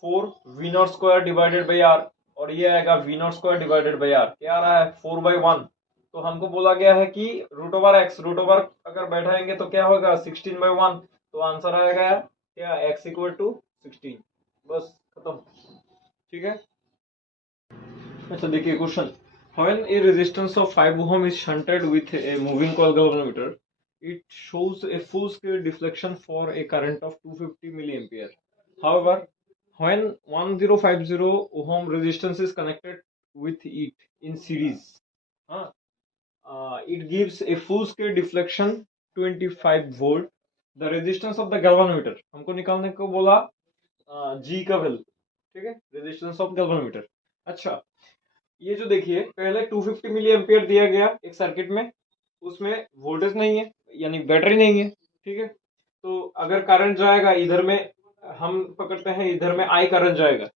4 V not square divided by R, और ये आएगा V not square divided by R, क्या आ रहा है 4/1, तो हमको बोला गया है कि √x, √, अगर बैठाएंगे तो क्या होगा 16/1, तो आंसर आएगा क्या, x इक्वल टू 16, बस खत्म। ठीक है, अच्छा देखिए question, when a resistance of 5 ohm is shunted with a moving coil galvanometer, it shows a full scale deflection for a current of 250 milliampere. However, when 1050 ohm resistance is connected with it in series, it gives a full scale deflection 25 volt. The resistance of the galvanometer हमको निकालने को बोला G का value, ठीक है, resistance of galvanometer. अच्छा, ये जो देखिए पहले 250 मिली एम्पियर दिया गया एक सर्किट में, उसमें वोल्टेज नहीं है यानी बैटरी नहीं है, ठीक है। तो अगर करंट जाएगा इधर में, हम पकड़ते हैं इधर में आई करंट जाएगा,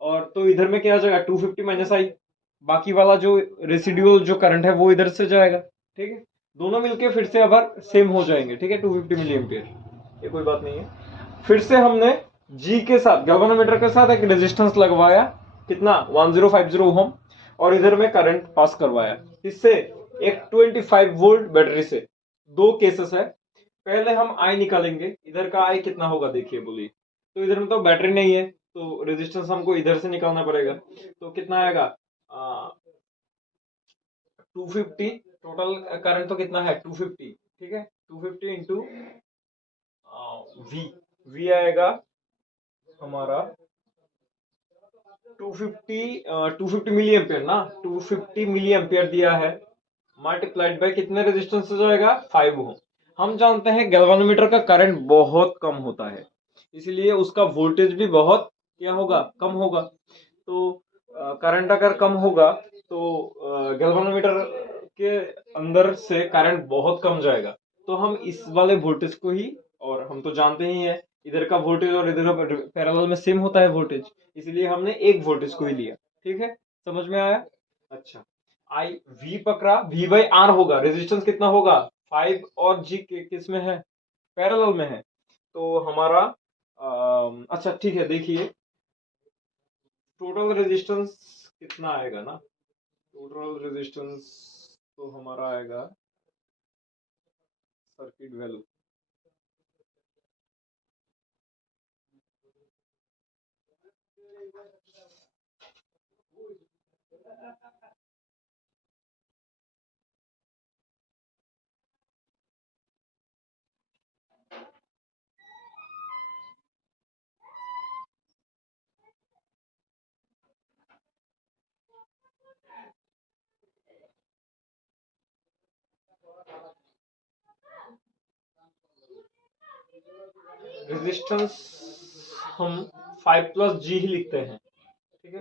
और तो इधर में क्या जाएगा 250 माइनस आई, बाकी वाला जो रेसिड्यूअल जो करंट है वो इधर से जाएगा, ठीक है। दोनों मिलके फिर से अब सेम हो जाएंगे, ठीक है, 250 मिली एम्पियर, ये कोई बात नहीं है। फिर से हमने जी के साथ गैल्वेनोमीटर के साथ एक रेजिस्टेंस लगवाया, कितना 1050 ओम, और इधर में करंट पास करवाया, इससे एक 25 वोल्ट बैटरी से। दो केसेस है, पहले हम आई निकालेंगे, इधर का आई कितना होगा देखिए बोलिए। तो इधर में तो बैटरी नहीं है, तो रेजिस्टेंस हमको इधर से निकालना पड़ेगा, तो कितना आएगा 250, टोटल करंट तो कितना है 250, ठीक है, 250 इंटू वी, वी आएगा हमारा 250 मिली एम्पियर ना, 250 मिली एम्पियर दिया है, मल्टीप्लाइड बाय कितने रेजिस्टेंस हो जाएगा 5 ओम। हम जानते हैं गैल्वेनोमीटर का करंट बहुत कम होता है, इसलिए उसका वोल्टेज भी बहुत क्या होगा, कम होगा। तो करंट अगर कम होगा तो गैल्वेनोमीटर के अंदर से करंट बहुत कम जाएगा। तो हम इस वाले वोल्टेज को ही, और हम तो जानते ही है इधर का वोल्टेज और इधर का पैरेलल में सेम होता है वोल्टेज, इसलिए हमने एक वोल्टेज को ही लिया, ठीक है, समझ में आया। अच्छा, आई वी पकड़ा, वी बाई आर होगा, रेजिस्टेंस कितना होगा 5, और जी किस में है, पैरेलल में है, तो हमारा अच्छा ठीक है, देखिए टोटल रेजिस्टेंस कितना आएगा ना, टोटल रेजिस्टेंस तो हमारा आएगा सर्किट वैल्यू, रेजिस्टेंस हम 5 प्लस जी ही लिखते हैं, ठीक है,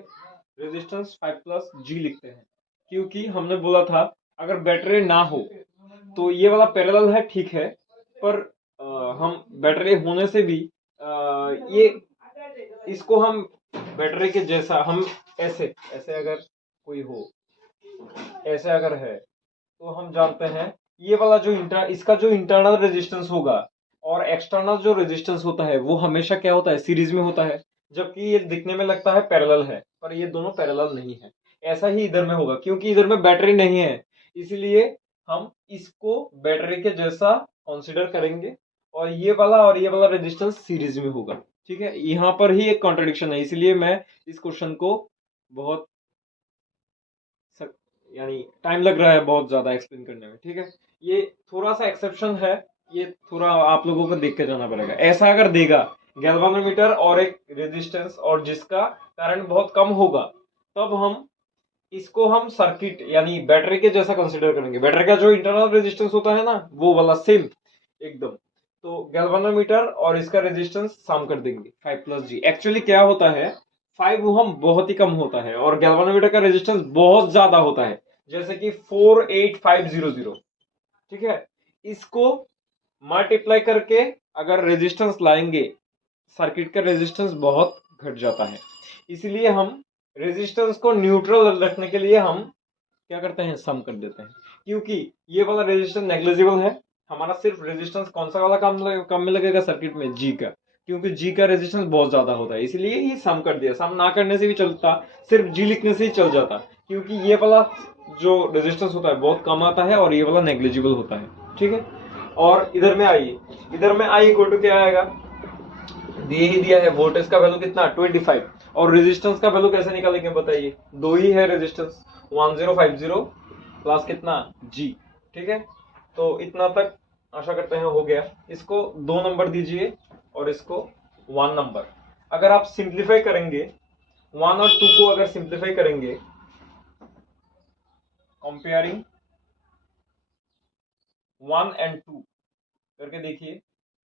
रेजिस्टेंस 5 प्लस जी लिखते हैं, क्योंकि हमने बोला था अगर बैटरी ना हो तो ये वाला पैरेलल है, ठीक है, पर हम बैटरी होने से भी ये इसको हम बैटरी के जैसा हम ऐसे ऐसे अगर कोई हो, ऐसे अगर है, तो हम जानते हैं ये वाला जो इसका जो इंटरनल रेजिस्टेंस होगा और एक्सटर्नल जो रेजिस्टेंस होता है वो हमेशा क्या होता है, सीरीज में होता है, जबकि ये दिखने में लगता है पैरेलल है, पर ये दोनों पैरेलल नहीं है। ऐसा ही इधर में होगा, क्योंकि इधर में बैटरी नहीं है, इसलिए हम इसको बैटरी के जैसा कंसिडर करेंगे, और ये वाला रेजिस्टेंस सीरीज में होगा, ठीक है। यहाँ पर ही एक कॉन्ट्रडिक्शन है, इसलिए मैं इस क्वेश्चन को बहुत यानी टाइम लग रहा है बहुत ज्यादा एक्सप्लेन करने में, ठीक है। ये थोड़ा सा एक्सेप्शन है, ये थोड़ा आप लोगों को देख के जाना पड़ेगा। ऐसा अगर देगा गैल्वेनोमीटर और एक रेजिस्टेंस और जिसका करंट बहुत कम होगा, तब हम इसको हम सर्किट यानी बैटरी के जैसा कंसिडर करेंगे, बैटरी का जो इंटरनल रेजिस्टेंस होता है ना वो वाला सेम एकदम। तो गैल्वेनोमीटर और इसका रेजिस्टेंस सम कर देंगे 5 प्लस जी। एक्चुअली क्या होता है 5 ओहम बहुत ही कम होता है और गैल्वेनोमीटर का रेजिस्टेंस बहुत ज्यादा होता है, जैसे कि 48500, ठीक है। इसको मल्टीप्लाई करके अगर रेजिस्टेंस लाएंगे, सर्किट का रेजिस्टेंस बहुत घट जाता है, इसलिए हम रेजिस्टेंस को न्यूट्रल रखने के लिए हम क्या करते हैं, सम कर देते हैं, क्योंकि ये वाला रेजिस्टेंस नेग्लिजिबल है। हमारा सिर्फ रेजिस्टेंस कौन सा वाला काम में लगेगा सर्किट में, जी का, क्योंकि जी का रेजिस्टेंस बहुत ज्यादा होता है, इसलिए ही सम कर दिया। सम ना करने से भी चलता, सिर्फ जी लिखने से ही चल जाता, क्योंकि ये वाला जो रेजिस्टेंस होता है बहुत कम आता है और ये वाला नेग्लिजिबल होता है, ठीक है। और इधर में आइए, इधर में आई इक्वल टू क्या आएगा, दिए ही दिया है वोल्टेज का वैल्यू कितना 25, और रेजिस्टेंस का वैल्यू कैसे निकालेंगे बताइए, दो ही है रेजिस्टेंस, 1050 प्लस कितना जी, ठीक है। तो इतना तक आशा करते हैं हो गया। इसको 2 नंबर दीजिए और इसको 1 नंबर, अगर आप सिंप्लीफाई करेंगे 1 और 2 को, अगर सिंप्लीफाई करेंगे कंपेयरिंग 1 एंड 2 करके देखिए,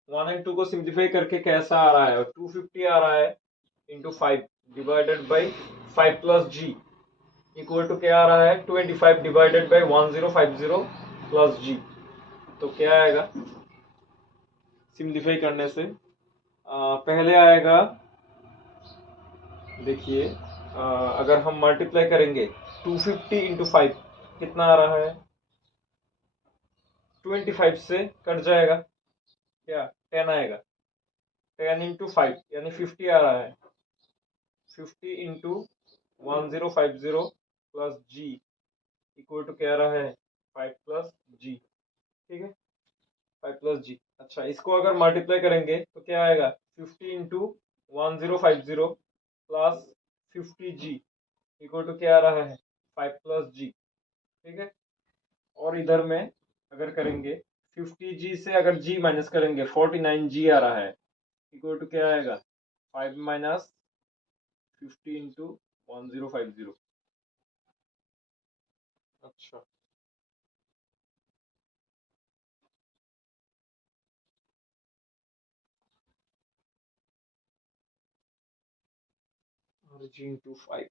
1 एंड 2 को सिंप्लीफाई करके कैसा आ रहा है, 250 आ रहा है into 5 divided by 5 plus ji equal to क्या आ रहा है, 25 डिवाइडेड बाई 1050 प्लस जी। तो क्या आएगा सिंप्लीफाई करने से, पहले आएगा देखिए, अगर हम मल्टीप्लाई करेंगे 250 इंटू 5 कितना आ रहा है, 25 से कट जाएगा क्या, 10 आएगा, 10 इंटू 5 यानी 50 आ रहा है, 50 into 1050 plus ji equal to क्या आ रहा है, 5 प्लस जी। ठीक है, 5 प्लस जी। अच्छा, इसको अगर मल्टीप्लाई करेंगे तो क्या आएगा, 50 into 1050 plus 50 G equal to क्या आ रहा है, 5 प्लस जी। ठीक है, और इधर में अगर करेंगे 50 जी से अगर जी माइनस करेंगे 49 जी आ रहा है इक्वल टू क्या आएगा, 5 माइनस 50 इंटू 1050। अच्छा, और जी इंटू 5।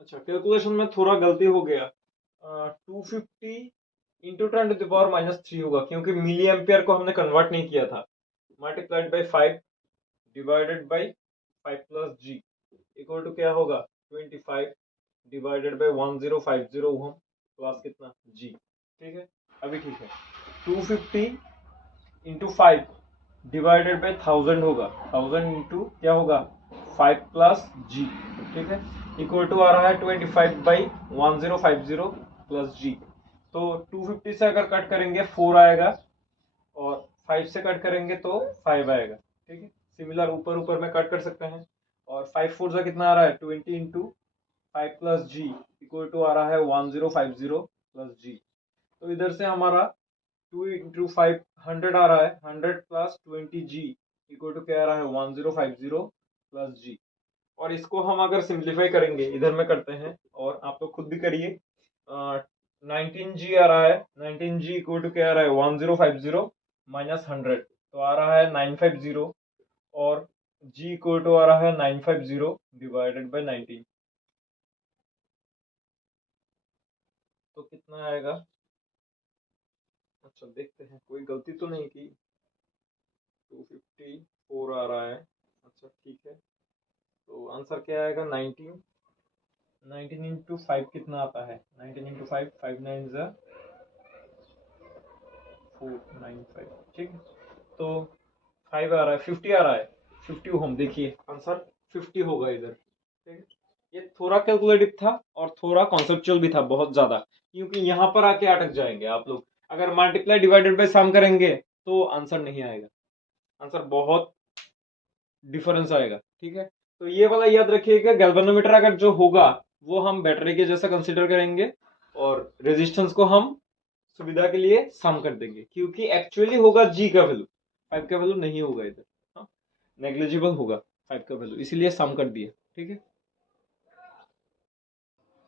अच्छा, कैलकुलेशन में थोड़ा गलती हो गया, 250 इंटू 10⁻³ होगा क्योंकि मिली एम्पियर को हमने कन्वर्ट नहीं किया था, multiplied by 5 divided by 5 plus ji equal to क्या होगा, 25 डिवाइडेड बाई 1050 ओम प्लस कितना जी। ठीक है, अभी ठीक है, 250 इंटू 5 डिवाइडेड बाई 1000 होगा, 1000 इंटू क्या होगा, 5 प्लस जी। ठीक है, इक्वल टू आ रहा है 25 बाई 1050 प्लस जी। तो 250 से अगर कट करेंगे 4 आएगा और 5 से कट करेंगे तो 5 आएगा। ठीक है, सिमिलर ऊपर ऊपर में कट कर सकते हैं, और 5 4 से कितना आ रहा है, 20 into 5 plus ji equal to आ रहा है 1050 प्लस जी। तो इधर से हमारा 2 इंटू 5 100 आ रहा है, 100 प्लस 20 जी इक्वल टू क्या आ रहा है, 1050 प्लस जी। और इसको हम अगर सिंप्लीफाई करेंगे, इधर में करते हैं और आप लोग खुद भी करिए, 19 जी आ रहा है, 19 जी इक्वल टू क्या आ रहा है, 1050 माइनस 100 तो आ रहा है 950, और जी इक्वल टू आ रहा है 950 डिवाइडेड बाई 19 तो कितना आएगा। अच्छा, देखते हैं कोई गलती तो नहीं की, 254 आ रहा है। अच्छा ठीक है, तो आंसर क्या आएगा, 19। 19 इंटू 5 कितना आता है, 19 इंटू 5 5 9 ज़ा 495। ठीक है, तो 5 आ रहा है, 50 आ रहा है, 50 ओम। देखिए आंसर 50 होगा इधर। ठीक है, ये थोड़ा कैलकुलेटिव था और थोड़ा कॉन्सेप्चुअल भी था बहुत ज्यादा, क्योंकि यहाँ पर आके अटक जाएंगे आप लोग। अगर मल्टीप्लाई डिवाइडेड बाय सम करेंगे तो आंसर नहीं आएगा, आंसर बहुत डिफरेंस आएगा। ठीक है, तो ये वाला याद रखिएगा, गैल्वेनोमीटर अगर जो होगा वो हम बैटरी के जैसा कंसिडर करेंगे और रेजिस्टेंस को हम सुविधा के लिए सम कर देंगे, क्योंकि एक्चुअली होगा जी का वैल्यू, 5 का वैल्यू नहीं होगा इधर, हाँ नेग्लिजिबल होगा 5 का वैल्यू, इसीलिए सम कर दिया। ठीक है,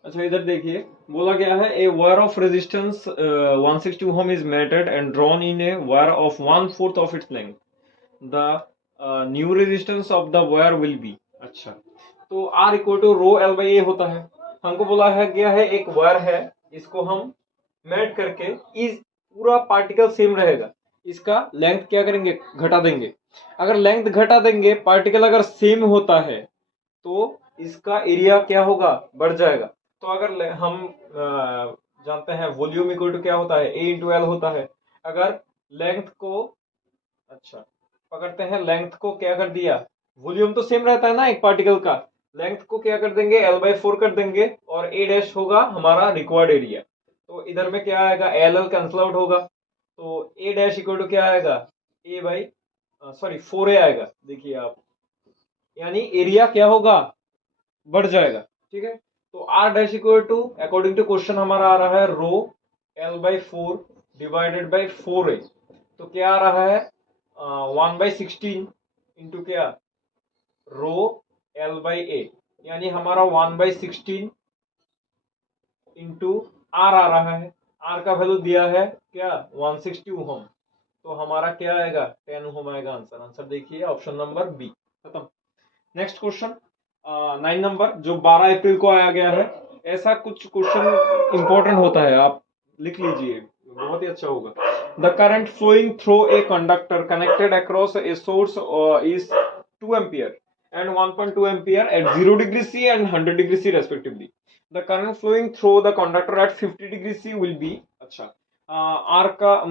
अच्छा इधर देखिए, बोला गया है a wire of resistance 160 ohm is melted and drawn in a wire of 1/4 of its length, the new resistance of the wire will be. अच्छा, तो r equal to rho l by a होता है। हमको बोला है गया है एक वायर है, इसको हम मेट करके इस पूरा पार्टिकल सेम रहेगा, इसका लेंथ क्या करेंगे, घटा देंगे। अगर लेंथ घटा देंगे, पार्टिकल अगर सेम होता है तो इसका एरिया क्या होगा, बढ़ जाएगा। तो अगर हम जानते हैं वॉल्यूम इक्वल टू क्या होता है, ए इंटू एल होता है। अगर लेंथ को, अच्छा पकड़ते हैं, लेंथ को क्या कर दिया, वॉल्यूम तो सेम रहता है ना एक पार्टिकल का, लेंथ को क्या कर देंगे, एल बाई फोर कर देंगे, और ए डैश होगा हमारा रिक्वायर्ड एरिया। तो इधर में क्या आएगा, एल एल कैंसल आउट होगा, तो ए डैश इक्वल टू क्या आएगा, ए बाई सॉरी फोर ए आएगा, देखिए आप, यानी एरिया क्या होगा, बढ़ जाएगा। ठीक है, तो r dash equal to according to question हमारा आ रहा है rho l by four divided by four a, तो क्या आ रहा है, 1/16 इंटू क्या, रो एल बाई ए, यानी हमारा 1/16 इंटू आर आ रहा है। आर का वैल्यू दिया है क्या, 160 ओम, तो हमारा क्या आएगा, 10 ओम आएगा आंसर। आंसर देखिए ऑप्शन नंबर बी, खत्म। नेक्स्ट क्वेश्चन 9 नंबर, जो 12 अप्रैल को आया गया है। ऐसा कुछ क्वेश्चन इंपॉर्टेंट होता है, आप लिख लीजिए, बहुत ही अच्छा होगा। The current flowing through a conductor connected across a source is 2 ampere and 1.2 ampere at 0 degree C and 100 degree C respectively. The current flowing through the conductor at 50 degree C will be, अच्छा R का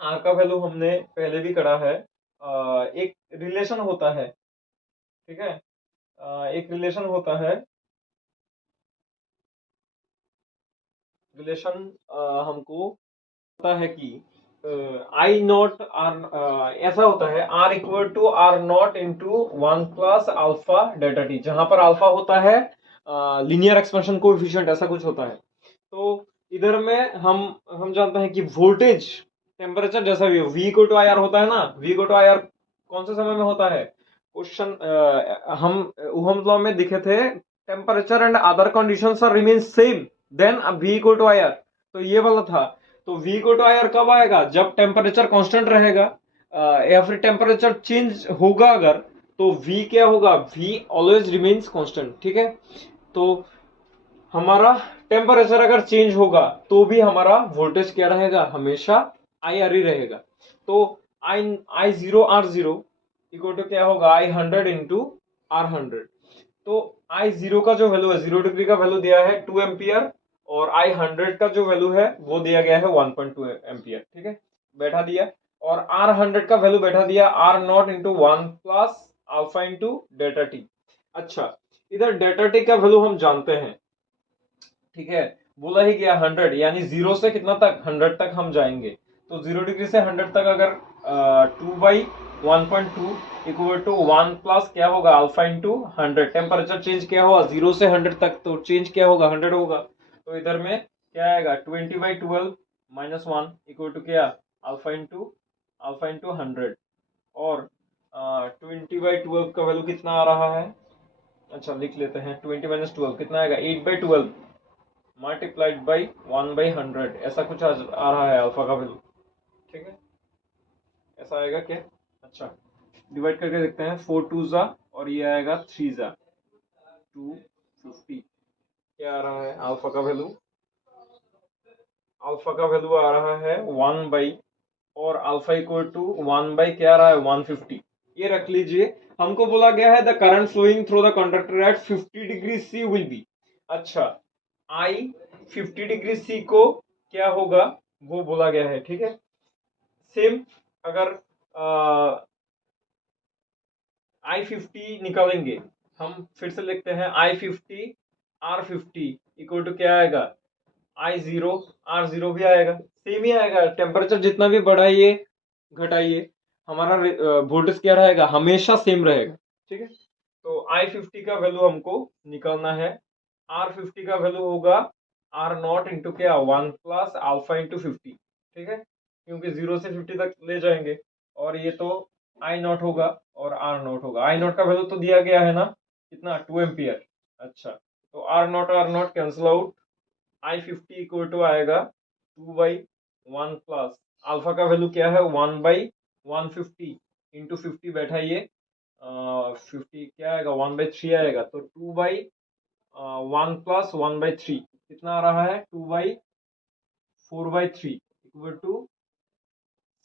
R का value हमने पहले भी करा है। एक relation होता है, ठीक है, एक रिलेशन होता है, रिलेशन हमको होता है कि आई नॉट आर, ऐसा होता है R equal to R naught into one plus alpha delta T, जहां पर अल्फा होता है लीनियर एक्सपेंशन कोएफिशिएंट, ऐसा कुछ होता है। तो इधर में हम जानते हैं कि वोल्टेज टेम्परेचर जैसा भी हो, V equal to I R होता है ना, V equal to I R कौन से समय में होता है, क्वेश्चन हम ओहम लॉ में दिखे थे, temperature and other conditions are remain same then V equal to I R, तो ये वाला था। तो V को टू आई आर कब आएगा, जब टेम्परेचर कांस्टेंट रहेगा, या फिर टेम्परेचर चेंज होगा अगर, तो V क्या होगा, V ऑलवेज रिमेन्स कांस्टेंट। ठीक है, तो हमारा टेम्परेचर अगर चेंज होगा तो भी हमारा वोल्टेज क्या रहेगा, हमेशा आई आर ही रहेगा। तो I zero r zero equal to क्या होगा, I hundred into r hundred. तो आई जीरो का जो वैल्यू है, 0 डिग्री का वैल्यू दिया है 2 एम्पियर, और आई हंड्रेड का जो वैल्यू है वो दिया गया है 1.2 एम्पियर। ठीक है, बैठा दिया, और आर हंड्रेड का वैल्यू बैठा दिया R naught into one plus alpha into delta T. अच्छा, इधर डेल्टा टी का वैल्यू हम जानते हैं, ठीक है, बोला ही गया 100, यानी जीरो से कितना तक, 100 तक हम जाएंगे। तो 0 डिग्री से 100 तक अगर 2/1.2 इक्वल टू 1 प्लस क्या होगा, अल्फा इंटू 100, टेम्परेचर चेंज क्या होगा 0 से 100 तक, तो चेंज क्या होगा, 100 होगा। तो इधर में क्या आएगा, 20/12 माइनस 1 इक्वल टू क्या, अल्फा इंटू 100, और 20/12 का वैल्यू कितना आ रहा है, अच्छा लिख लेते हैं, 20 - 12 कितना आएगा, 8/12 मल्टीप्लाइड बाई 1/100, ऐसा कुछ आ रहा है अल्फा का वैल्यू। ठीक है, ऐसा आएगा क्या, अच्छा डिवाइड करके देखते हैं, 4 2 जा, और ये आएगा 3 जा, 250, क्या आ रहा है अल्फा का वैल्यू, अल्फा का वैल्यू आ रहा है 1 बाई, और अल्फा इक्वल टू 1 बाई क्या आ रहा है, 150। ये रख लीजिए, हमको बोला गया है the current flowing through the conductor at 50 degree C will be, अच्छा आई 50 डिग्री सी को क्या होगा वो बोला गया है। ठीक है, सेम अगर I50 निकालेंगे, हम फिर से लिखते हैं I50 R50 इक्वल टू क्या आएगा, I0 R0 भी आएगा, सेम ही आएगा, टेम्परेचर जितना भी बढ़ाइए घटाइए, हमारा वोल्टेज क्या रहेगा, हमेशा सेम रहेगा। ठीक है, तो I50 का वैल्यू हमको निकालना है, R50 का वैल्यू होगा आर नॉट इंटू क्या, 1 प्लस अल्फा इंटू 50। ठीक है, क्योंकि 0 से 50 तक ले जाएंगे, और ये तो आई नॉट होगा और आर नॉट होगा। आई नॉट का वैल्यू तो दिया गया है ना, कितना, 2 एम्पियर। अच्छा, तो R naught cancel out, I50 equal to आएगा 2/1 प्लस अल्फा का वैल्यू क्या है, 1/150 इंटू 50 बैठाइए, 50 क्या आएगा, 1/3 आएगा, तो 2/1 प्लस 1/3 कितना आ रहा है, 2/4/3 equal to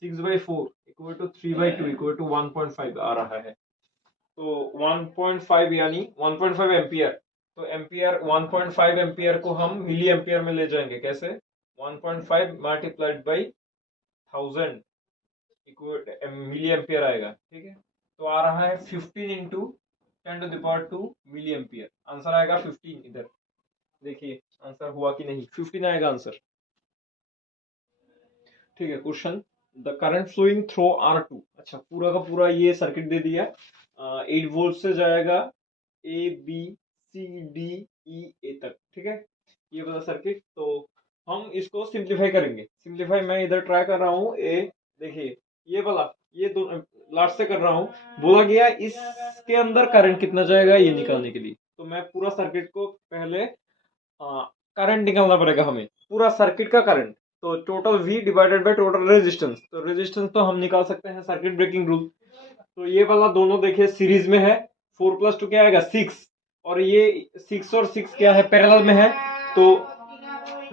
6/4 equal to 3/2 equal to 1.5 आ रहा है। तो 1.5 यानी 1.5 एम्पियर तो एम्पियर 1.5 एम्पियर को हम मिली एम्पियर में ले जाएंगे। कैसे? 1.5 multiplied by 1000 equal milliampere आएगा। ठीक है, तो आ रहा है 15 इंटू 10⁻² मिली एम्पियर। आंसर आएगा 15। इधर देखिए आंसर हुआ कि नहीं, 15 आएगा आंसर। ठीक है, question the current flowing through R2। अच्छा, पूरा का पूरा ये सर्किट दे दिया। 8 वोल्ट से जाएगा ABCDE तक। ठीक है, ये वाला सर्किट। तो हम इसको सिंप्लीफाई करेंगे। सिंप्लीफाई मैं इधर ट्राई कर रहा हूँ। देखिए ये वाला, ये दो लास्ट से कर रहा हूँ। बोला गया इसके अंदर करंट कितना जाएगा ये निकालने के लिए। तो मैं पूरा सर्किट को पहले करंट निकालना पड़ेगा हमें, पूरा सर्किट का करंट। तो total V divided by total resistance. तो रेजिस्टेंस तो हम निकाल सकते हैं सर्किट ब्रेकिंग रूल। तो ये वाला दोनों देखिए सीरीज में है। 4+2 क्या आएगा? 6। और ये 6 और 6 क्या है? पैरेलल में है। तो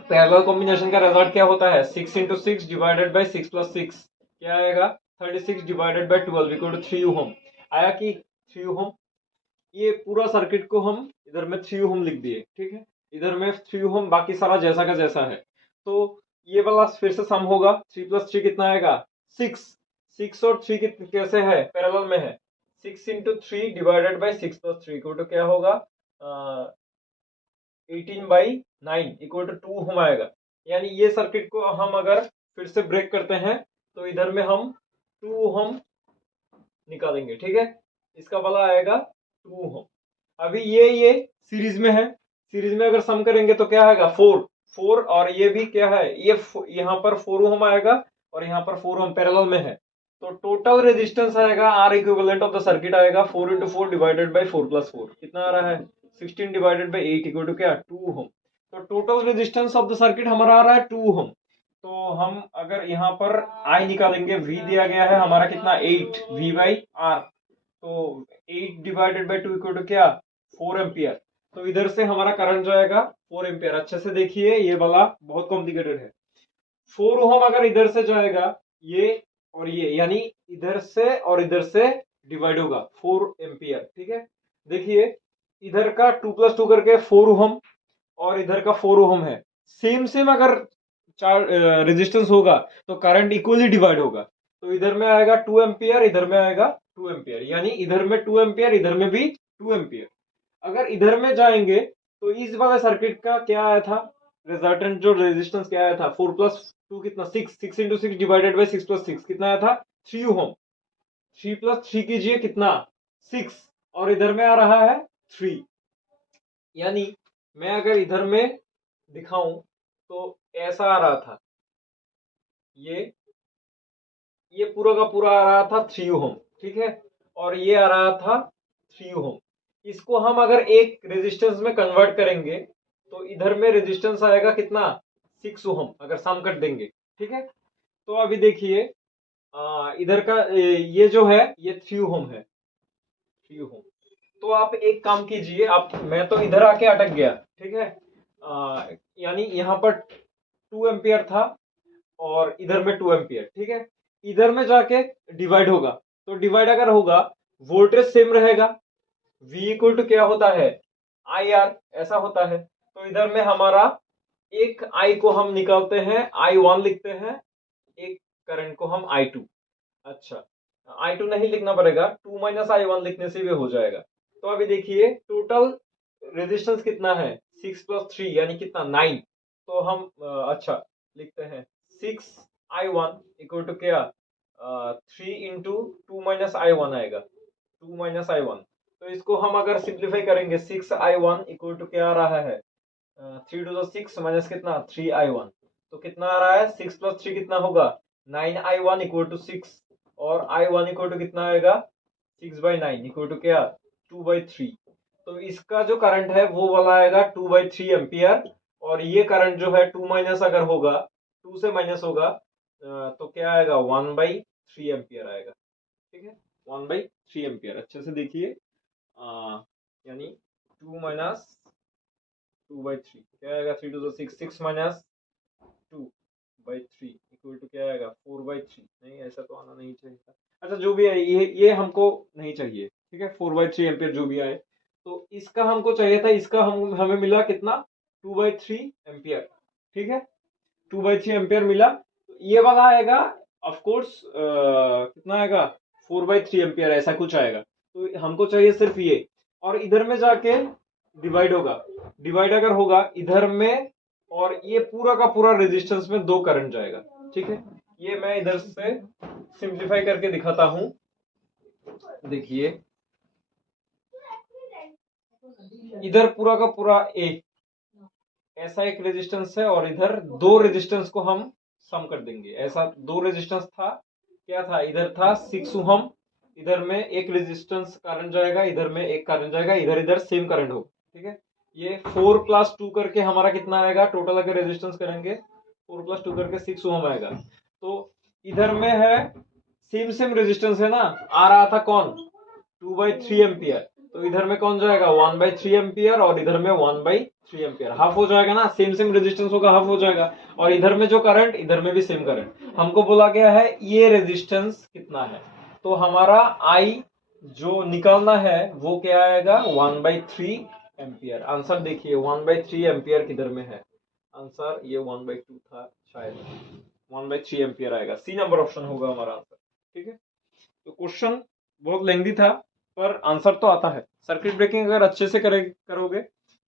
पैरेलल कॉम्बिनेशन का रिजल्ट क्या होता है? 6 इंटू 6 डिवाइडेड बाई 6+6 क्या आएगा? 36 डिवाइडेड बाई 12 इक्वल टू 3 ओम। आया कि 3 ओम। ये पूरा सर्किट को हम इधर में 3 ओम लिख दिए। ठीक है, इधर में 3 ओम, बाकी सारा जैसा का जैसा है। तो ये वाला फिर से सम होगा। 3+3 कितना आएगा? 6। 6 और 3 कैसे है? पैरेलल में है। 6 into 3 divided by 6+3 equal to क्या होगा? 18/9 इक्वल टू 2 ओम आएगा। यानी ये सर्किट को हम अगर फिर से ब्रेक करते हैं तो इधर में हम 2 ओम निकालेंगे। ठीक है, इसका वाला आएगा 2 ओम। अभी ये सीरीज में है। सीरीज में अगर सम करेंगे तो क्या आएगा? 4। 4 और ये भी क्या है? ये यहाँ पर 4 ओम आएगा और यहाँ पर 4 ओम पैरेलल में है। तो टोटल रेजिस्टेंस आएगा R equivalent of the circuit आएगा 4 इंटू 4 डिवाइडेड बाई 4+4 कितना आ रहा है? 16 डिवाइडेड बाई 8 इक्वल टू क्या? 2 ओम। तो total resistance of the circuit हमारा आ रहा है 2 ओम। तो हम अगर यहाँ पर I निकालेंगे, V दिया गया है हमारा कितना? 8 V बाई R। तो 8 डिवाइडेड बाई 2 इक्वल टू क्या? 4 एम्पियर। तो इधर से हमारा करंट जाएगा 4 एम्पियर। अच्छे से देखिए, ये वाला बहुत कॉम्प्लिकेटेड है। 4 ओम अगर इधर से जाएगा ये और ये, यानी इधर से और इधर से डिवाइड होगा 4 एम्पियर। ठीक है, देखिए इधर का 2+2 करके 4 ओम और इधर का 4 ओम है। सेम सेम अगर चार रेजिस्टेंस होगा तो करंट इक्वली डिवाइड होगा। तो इधर में आएगा 2 एम्पियर, इधर में आएगा 2 एम्पियर, यानी इधर में 2 एम्पियर, इधर में भी 2 एम्पियर। अगर इधर में जाएंगे तो इस वाले सर्किट का क्या आया था? रिजल्टेंट जो रेजिस्टेंस क्या आया था? 4+2 कितना? 6। 6 इंटू 6 डिवाइडेड बाई 6+6 कितना आया था? 3 ओम। 3+3 कीजिए कितना? 6। और इधर में आ रहा है 3। यानी मैं अगर इधर में दिखाऊं तो ऐसा आ रहा था। ये पूरा का पूरा आ रहा था 3 ओम। ठीक है, और ये आ रहा था 3 ओम। इसको हम अगर एक रेजिस्टेंस में कन्वर्ट करेंगे तो इधर में रेजिस्टेंस आएगा कितना? 6 ओम अगर सम कर देंगे। ठीक है, तो अभी देखिए इधर का ये जो है ये 3 ओम है। 3 ओम। तो आप एक काम कीजिए, आप, मैं तो इधर आके अटक गया। ठीक है, यानी यहाँ पर 2 एम्पियर था और इधर में 2 एम्पियर। ठीक है, इधर में जाके डिवाइड होगा। तो डिवाइड अगर होगा, वोल्टेज सेम रहेगा। V इक्वल टू क्या होता है? IR ऐसा होता है। तो इधर में हमारा एक I को हम निकालते हैं, I1 लिखते हैं, एक करंट को हम I2। अच्छा, I2 नहीं लिखना पड़ेगा, 2 - I1 लिखने से भी हो जाएगा। तो अभी देखिए टोटल रेजिस्टेंस कितना है? 6+3 यानी कितना? 9। तो हम अच्छा लिखते हैं 6I1 इक्वल टू क्या? 3 इंटू 2 - I1 आएगा, 2 - I1। तो इसको हम अगर सिंप्लीफाई करेंगे 6I1 इक्वल टू क्या आ रहा है? 3 टू 6 माइनस कितना? 3I1। तो कितना आ रहा है? 6+3 कितना होगा? 9I1 equal to 6। और I1 इक्वल टू कितना आएगा? 6/9 इक्वल टू क्या? 2/3। तो इसका जो करंट है वो वाला आएगा 2/3 एम्पियर। और ये करंट जो है 2 माइनस अगर होगा, 2 से माइनस होगा तो क्या आएगा? 1/3 एम्पियर आएगा। ठीक है, 1/3 एम्पियर। अच्छे से देखिए, यानी 2 माइनस 2/3 क्या आएगा? 3 टू 6, 6 माइनस 2/3 इक्वल टू क्या आएगा? 4/3। नहीं, ऐसा तो आना नहीं चाहिए था। अच्छा, जो भी है ये हमको नहीं चाहिए। ठीक है, 4/3 एम्पियर जो भी आए। तो इसका हमको चाहिए था, इसका हमें मिला कितना, 2/3 एम्पियर। ठीक है, 2/3 एम्पियर मिला। तो ये वाला आएगा ऑफ कोर्स कितना आएगा, 4/3 एम्पियर ऐसा कुछ आएगा। तो हमको चाहिए सिर्फ ये, और इधर में जाके डिवाइड होगा। डिवाइड अगर होगा इधर में, और ये पूरा का पूरा रेजिस्टेंस में 2 करंट जाएगा। ठीक है, ये मैं इधर से सिंप्लीफाई करके दिखाता हूं। देखिए इधर पूरा का पूरा एक ऐसा एक रेजिस्टेंस है, और इधर 2 रेजिस्टेंस को हम सम कर देंगे। ऐसा 2 रेजिस्टेंस था, क्या था, इधर था 6 ओहम, इधर में एक रेजिस्टेंस करंट जाएगा, इधर में एक करंट जाएगा, इधर इधर सेम करंट होगा। ठीक है, ये 4 + 2 करके हमारा कितना आएगा, टोटल अगर रेजिस्टेंस करेंगे 4 + 2 करके 6 ओहम आएगा। तो इधर में है सेम सेम रेजिस्टेंस है ना, आ रहा था कौन, 2/3 एम्पियर। तो इधर में कौन जाएगा, 1/3 एम्पियर, और इधर में 1/3 एम्पियर, हाफ हो जाएगा ना, सेम सेम रेजिस्टेंस होगा, हाफ हो जाएगा। और इधर में जो करंट, इधर में भी सेम करंट। हमको बोला गया है ये रेजिस्टेंस कितना है, तो हमारा आई जो निकालना है वो क्या आएगा, 1/3 एम्पियर। आंसर देखिए 1/3 एम्पियर किधर में है, आंसर ये 1/2 था शायद, 1/3 एम्पियर आएगा। सी नंबर ऑप्शन होगा हमारा आंसर। ठीक है, तो क्वेश्चन बहुत लेंदी था, पर आंसर तो आता है। सर्किट ब्रेकिंग अगर अच्छे से करोगे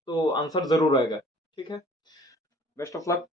तो आंसर जरूर आएगा। ठीक है, बेस्ट ऑफ लक।